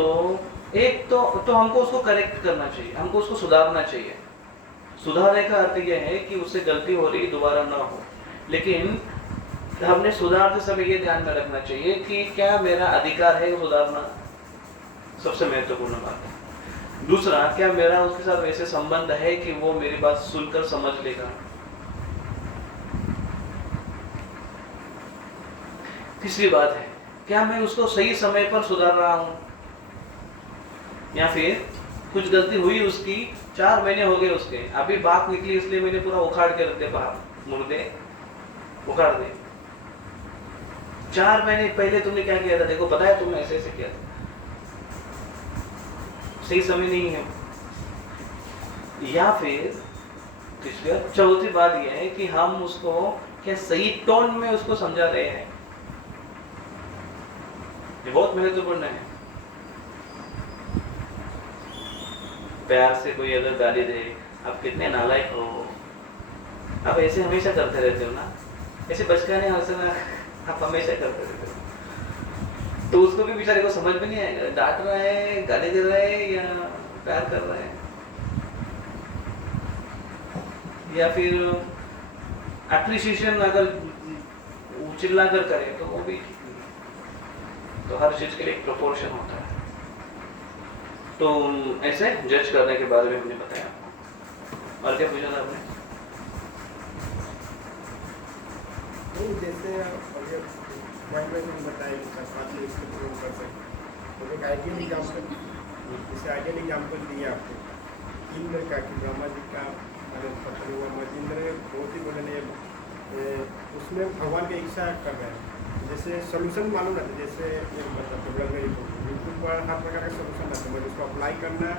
एक तो हमको उसको करेक्ट करना चाहिए, हमको उसको सुधारना चाहिए। सुधारने का अर्थ यह है कि उससे गलती हो रही दोबारा ना हो, लेकिन हमने सुधारते समय ये ध्यान में रखना चाहिए कि क्या मेरा अधिकार है सुधारना, सबसे महत्वपूर्ण बात है। दूसरा, क्या मेरा उसके साथ वैसे संबंध है कि वो मेरी बात सुनकर समझ लेगा। तीसरी बात है, क्या मैं उसको सही समय पर सुधार रहा हूं, या फिर कुछ गलती हुई उसकी, 4 महीने हो गए उसके, अभी बात निकली इसलिए मैंने पूरा उखाड़ के रख दिया, बाहर मुर्दे उखाड़ दे। 4 महीने पहले तुमने क्या किया था, देखो बताया तुमने ऐसे ऐसे किया था, सही समय नहीं है। या फिर चौथी बात यह है कि हम उसको क्या सही टोन में उसको समझा रहे हैं, ये बहुत महत्वपूर्ण है। प्यार से कोई अगर गाली दे, आप कितने नालायक हो, आप ऐसे हमेशा करते रहते हो ना, ऐसे बचकाने हंसना आप हमेशा करते रहते हो, तो उसको भी बेचारे को समझ में नहीं आएगा डांट रहा है, गाली दे रहा है या प्यार कर रहा है। या फिर एप्रिसिएशन अगर चिल्ला कर करे तो वो भी, तो हर चीज के लिए एक प्रोपोर्शन होता है। तो ऐसे जज करने के बारे में हमने बताया। और क्या पूछा था आपने? जैसे बताया कर सकते, तो एक आइडियल एग्जाम्पल, जैसे आइडियल एग्जाम्पल दिया आपको इंद्र का, कि ब्रह्मा जी का पत्र हुआ महेंद्र बहुत ही बोले उसमें भगवान की इच्छा कर रहे हैं, जैसे सोल्यूशन मालूम रहता है, जैसे मतलब यूट्यूब पर हर प्रकार का सोल्यूशन रहता है, उसको अप्लाई करना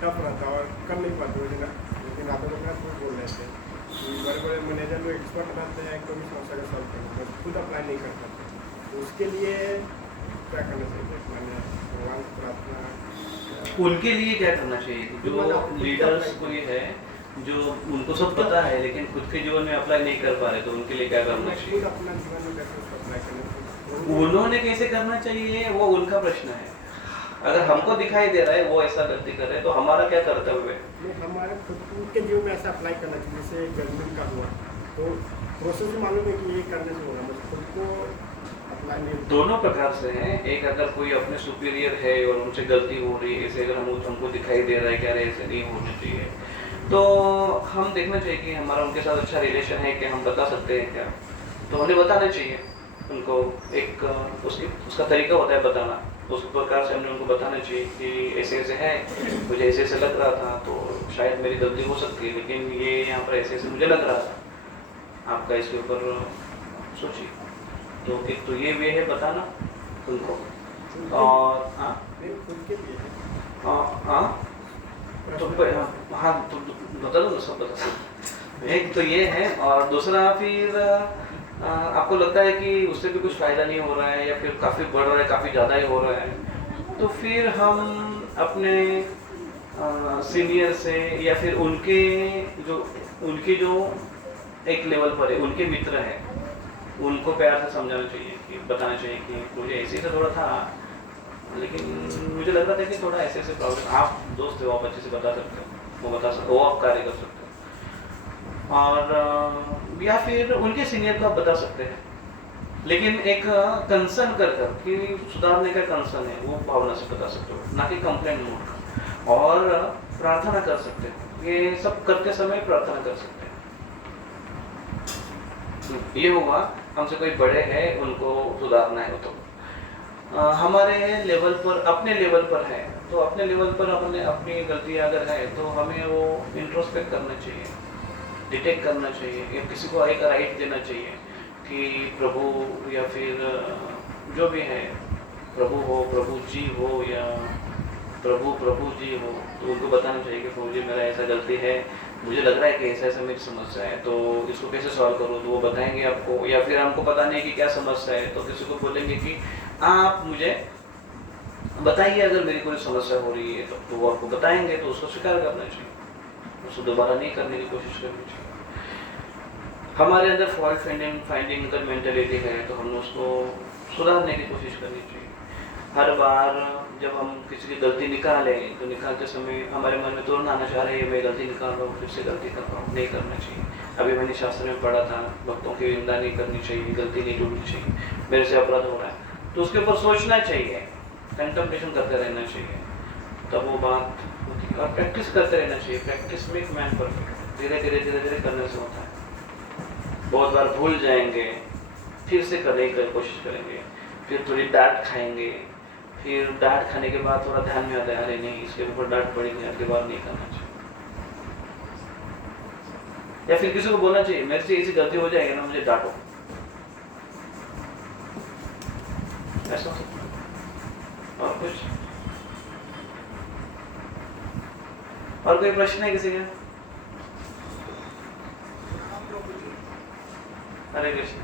टफ रहता है और कर नहीं पाते, लेकिन आप लोग खुद बोल रहे थे कि बड़े बड़े मैनेजर लोग एक्सपर्ट रहते हैं, कोई भी समस्या का सॉल्व करना, खुद अप्लाई नहीं कर पाते, तो उसके लिए क्या करना चाहिए? मैंने भगवान से प्रार्थना, उनके लिए क्या करना चाहिए? जो लीडर्स कोई है जो उनको सब पता है लेकिन खुद के जीवन में अप्लाई नहीं कर पा रहे, तो उनके लिए क्या करना चाहिए? अपना जीवन में कैसे उसको अप्लाई करना चाहिए, उन्होंने कैसे करना चाहिए वो उनका प्रश्न है। अगर हमको दिखाई दे रहा है वो ऐसा गलती कर रहे हैं तो हमारा क्या कर्तव्य है? हमारे खुद के जीवन में ऐसा अप्लाई करना चाहिए। जैसे जजमेंट का हुआ तो प्रोसेस मालूम है कि ये करने से होगा, बस खुद को अप्लाई नहीं। दोनों प्रकार से हैं। एक, अगर कोई अपने सुपीरियर है और उनसे गलती हो रही है, ऐसे अगर हमको दिखाई दे रहा है कि अरे ऐसे नहीं होना चाहिए, तो हम देखना चाहिए कि हमारा उनके साथ अच्छा रिलेशन है कि हम बता सकते हैं क्या, तो हमें बताना चाहिए उनको। एक उसका तरीका होता है बताना, उस प्रकार से हमने उनको बताना चाहिए कि ऐसे ऐसे है, मुझे ऐसे ऐसे लग रहा था, तो शायद मेरी गलती हो सकती है, लेकिन ये यहाँ पर ऐसे ऐसे मुझे लग रहा था, आपका इसके ऊपर सोचिए। तो एक तो ये वे है बताना उनको। और खुद के लिए तो हाँ तो बता दो ना, सब बता सकते। एक तो ये है, और दूसरा फिर आपको लगता है कि उससे भी कुछ फ़ायदा नहीं हो रहा है या फिर काफ़ी बढ़ रहा है, काफ़ी ज़्यादा ही हो रहा है, तो फिर हम अपने सीनियर से या फिर उनके जो एक लेवल पर है, उनके मित्र हैं, उनको प्यार से समझाना चाहिए, कि बताना चाहिए कि मुझे ऐसे से थोड़ा था, लेकिन मुझे लग रहा था कि थोड़ा ऐसे ऐसे प्रॉब्लम, आप दोस्त हो, आप अच्छे से बता सकते हो, वो आप कार्य कर सकते हो। और या फिर उनके सीनियर को आप बता सकते हैं, लेकिन एक कंसर्न कर कि सुधारने का कंसर्न है, वो भावना से बता सकते हो, ना कि कंप्लेंट मोड का। और प्रार्थना कर सकते हो, ये सब करते समय प्रार्थना कर सकते हैं। ये हुआ हमसे कोई बड़े हैं, उनको सुधारना है तो हमारे लेवल पर, अपने लेवल पर है, तो अपने लेवल पर अपनी गलती अगर है तो हमें वो इंट्रोस्पेक्ट करना चाहिए, डिटेक्ट करना चाहिए, या किसी को एक राइट देना चाहिए कि प्रभु या फिर जो भी है, प्रभु हो, प्रभु जी हो, या प्रभु जी हो, तो उनको बताना चाहिए कि प्रभु जी मेरा ऐसा गलती है, मुझे लग रहा है कि ऐसा ऐसा मेरी समस्या है, तो इसको कैसे सॉल्व करूँ, तो वो बताएंगे आपको। या फिर हमको पता नहीं कि क्या समस्या है, तो किसी को बोलेंगे कि आप मुझे बताइए अगर मेरी कोई समस्या हो रही है, तो वो आपको बताएंगे, तो उसको स्वीकार करना चाहिए, उसको दोबारा नहीं करने की कोशिश करनी चाहिए। हमारे अंदर फॉल्ट फाइंडिंग का मेंटेलिटी है, तो हम उसको सुधारने की कोशिश करनी चाहिए। हर बार जब हम किसी की गलती निकालें, तो निकालते समय हमारे मन में तुरंत आना चाह रहे हैं, मैं गलती निकाल रहा हूँ, फिर से गलती कर रहा हूँ, नहीं करना चाहिए। अभी मैंने शास्त्र में पढ़ा था, भक्तों की निंदा नहीं करनी चाहिए, गलती नहीं ढूंढनी चाहिए, मेरे से अपराध हो रहा है, तो उसके ऊपर सोचना चाहिए, कंटेम्पलेशन करते रहना चाहिए, तब वो बात होती है। और प्रैक्टिस करते रहना चाहिए, प्रैक्टिस मेक मैन परफेक्ट, धीरे धीरे करने से होता है। बहुत बार भूल जाएंगे, फिर से करने की कोशिश करेंगे, फिर थोड़ी डांट खाएंगे, फिर डांट खाने के बाद थोड़ा ध्यान में आता है, अरे नहीं, इसके ऊपर डांट पड़ेगी, अगली बार नहीं करना चाहिए। या फिर किसी को बोलना चाहिए, मेरे से ऐसी गलती हो जाएगी ना, मुझे डांटो, ऐसा हो सकता है। और कुछ, और कोई प्रश्न है किसी का? हरे कृष्ण।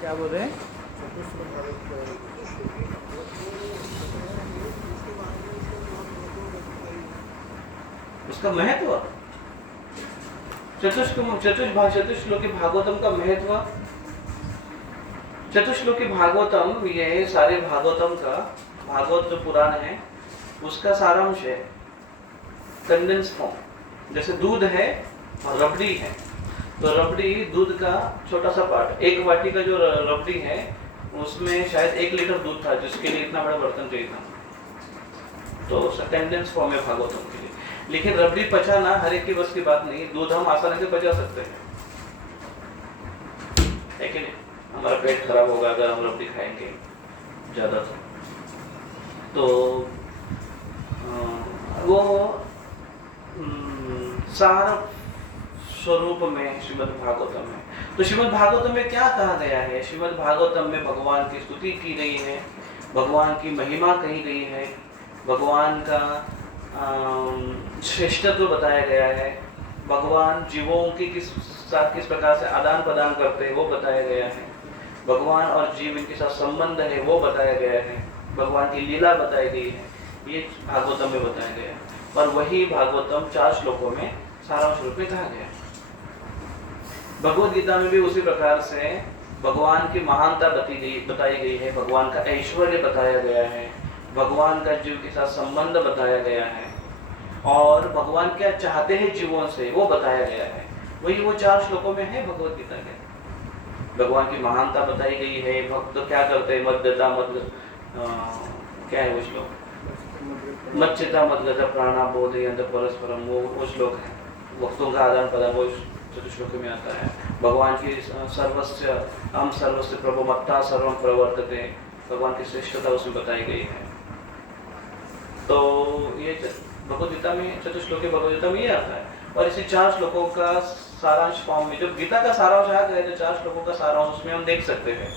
क्या बोल रहे हैं? उसका महत्व, चतुश्लोकी भागवतम का महत्व, चतुश्लोकी भागवतम, ये सारे भागवतम का, भागवत जो पुराण है उसका सारांश है, कंडेंस फॉर्म। जैसे दूध है और रबड़ी है, तो रबड़ी दूध का छोटा सा पार्ट, एक वाटी का जो रबड़ी है उसमें शायद 1 लीटर दूध था, जिसके लिए इतना बड़ा बर्तन चाहिए था, तो कंडेंस फॉर्म है भागवतम के लिए। लेकिन रबड़ी पचाना हर एक की बस की बात नहीं, दूध हम आसानी से पचा सकते हैं, लेकिन हमारा पेट खराब होगा अगर हम रबड़ी खाएंगे ज़्यादा, तो वो सार स्वरूप में श्रीमद् भागवतम है। तो श्रीमद् भागवतम में क्या कहा गया है? श्रीमद् भागवतम में भगवान की स्तुति की गई है, भगवान की महिमा कही गई है, भगवान का श्रेष्ठत्व बताया गया है, भगवान जीवों की किस प्रकार से आदान प्रदान करते हैं वो बताया गया है, भगवान और जीव इनके साथ संबंध है वो बताया गया है, भगवान की लीला बताई गई है, ये भागवतम में बताया गया है। और वही भागवतम 4 श्लोकों में सारांश रूप में कहा गया है। भगवद गीता में भी उसी प्रकार से भगवान की महानता बताई गई है, भगवान का ऐश्वर्य बताया गया है, भगवान का जीव के साथ संबंध बताया गया है, और भगवान क्या चाहते हैं जीवों से वो बताया गया है। वही वो 4 श्लोकों में है भगवद गीता के। भगवान की महानता बताई गई है, भक्त तो क्या करते हैं, मध्यता क्या है वो श्लोक, मच्चिता मदगता प्राणा बोधयन्त परस्परम, वो श्लोक है, भक्तों का आदान प्रदान, वो चतुश्लोक में आता है। भगवान की सर्वस्य हम सर्वस्य प्रभु मत्ता सर्वम प्रवर्तते, भगवान की श्रेष्ठता उसमें बताई गई है। तो ये भगवद गीता में, चतुश्लोकी भगवद गीता में ये आता है। और इसी 4 श्लोकों का सारांश फॉर्म में, जब गीता का सारांश आ गया तो 4 श्लोकों का सारांश उसमें हम देख सकते हैं।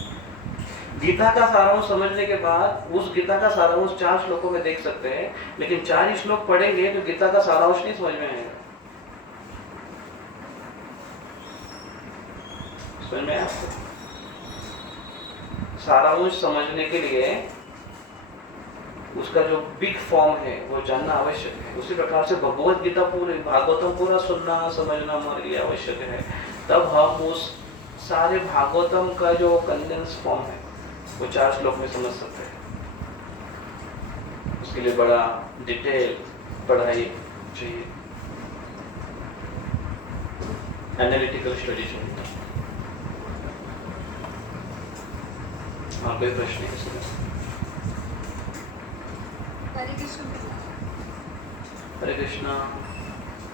गीता का सारांश समझने के बाद उस गीता का सारांश 4 श्लोकों में देख सकते हैं, लेकिन 4 ही श्लोक पढ़ेंगे तो गीता का सारांश नहीं समझ में आएगा। समझ में आया आपको? सारांश समझने के लिए उसका जो बिग फॉर्म है वो जानना आवश्यक है। उसी प्रकार से भगवत गीता पूरी भागवतम पूरा सुनना समझना हमारे लिए आवश्यक है। तब हम उस सारे भागवतम का जो कंडेंस फॉर्म है वो 4 श्लोक में समझ सकते हैं। उसके लिए बड़ा डिटेल पढ़ाई चाहिए, एनालिटिकल स्टडी चाहिए। हाँ, कोई प्रश्न है इसमें? हरे कृष्ण। हरे कृष्णा।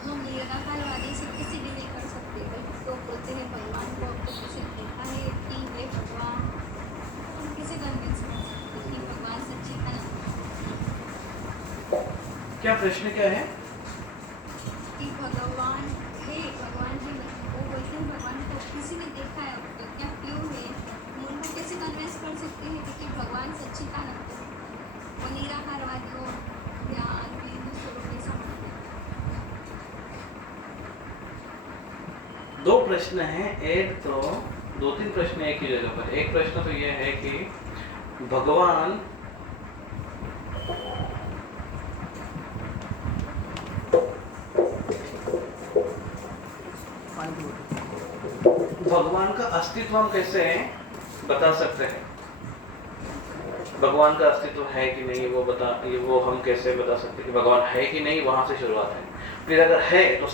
हम निराकारवादी से किसी भी नहीं कर सकते, बल्कि तो बोलते हैं भगवान को अब तक किसी ने देखा है कि वे भगवान, हम किसे कन्विंस कर सकते कि भगवान सच्ची का नाम क्या प्रश्न क्या है? कि भगवान है, भगवान जी वो बोलते हैं भगवान को किसी ने देखा है अब तक, क्या क्यों है, हम उनको कैसे कन्विंस कर सकते हैं कि भगवान सच्ची का नाम वो निराकारवादी हो या हिंदू स्वरूप ऐसा मानते हैं। 2 प्रश्न हैं। एक तो 2-3 प्रश्न एक ही जगह पर। एक प्रश्न तो यह है कि भगवान का अस्तित्व हम कैसे बता सकते हैं? भगवान का अस्तित्व है कि नहीं वो हम कैसे बता सकते हैं कि भगवान है कि नहीं? वहां से शुरुआत है। फिर अगर है तो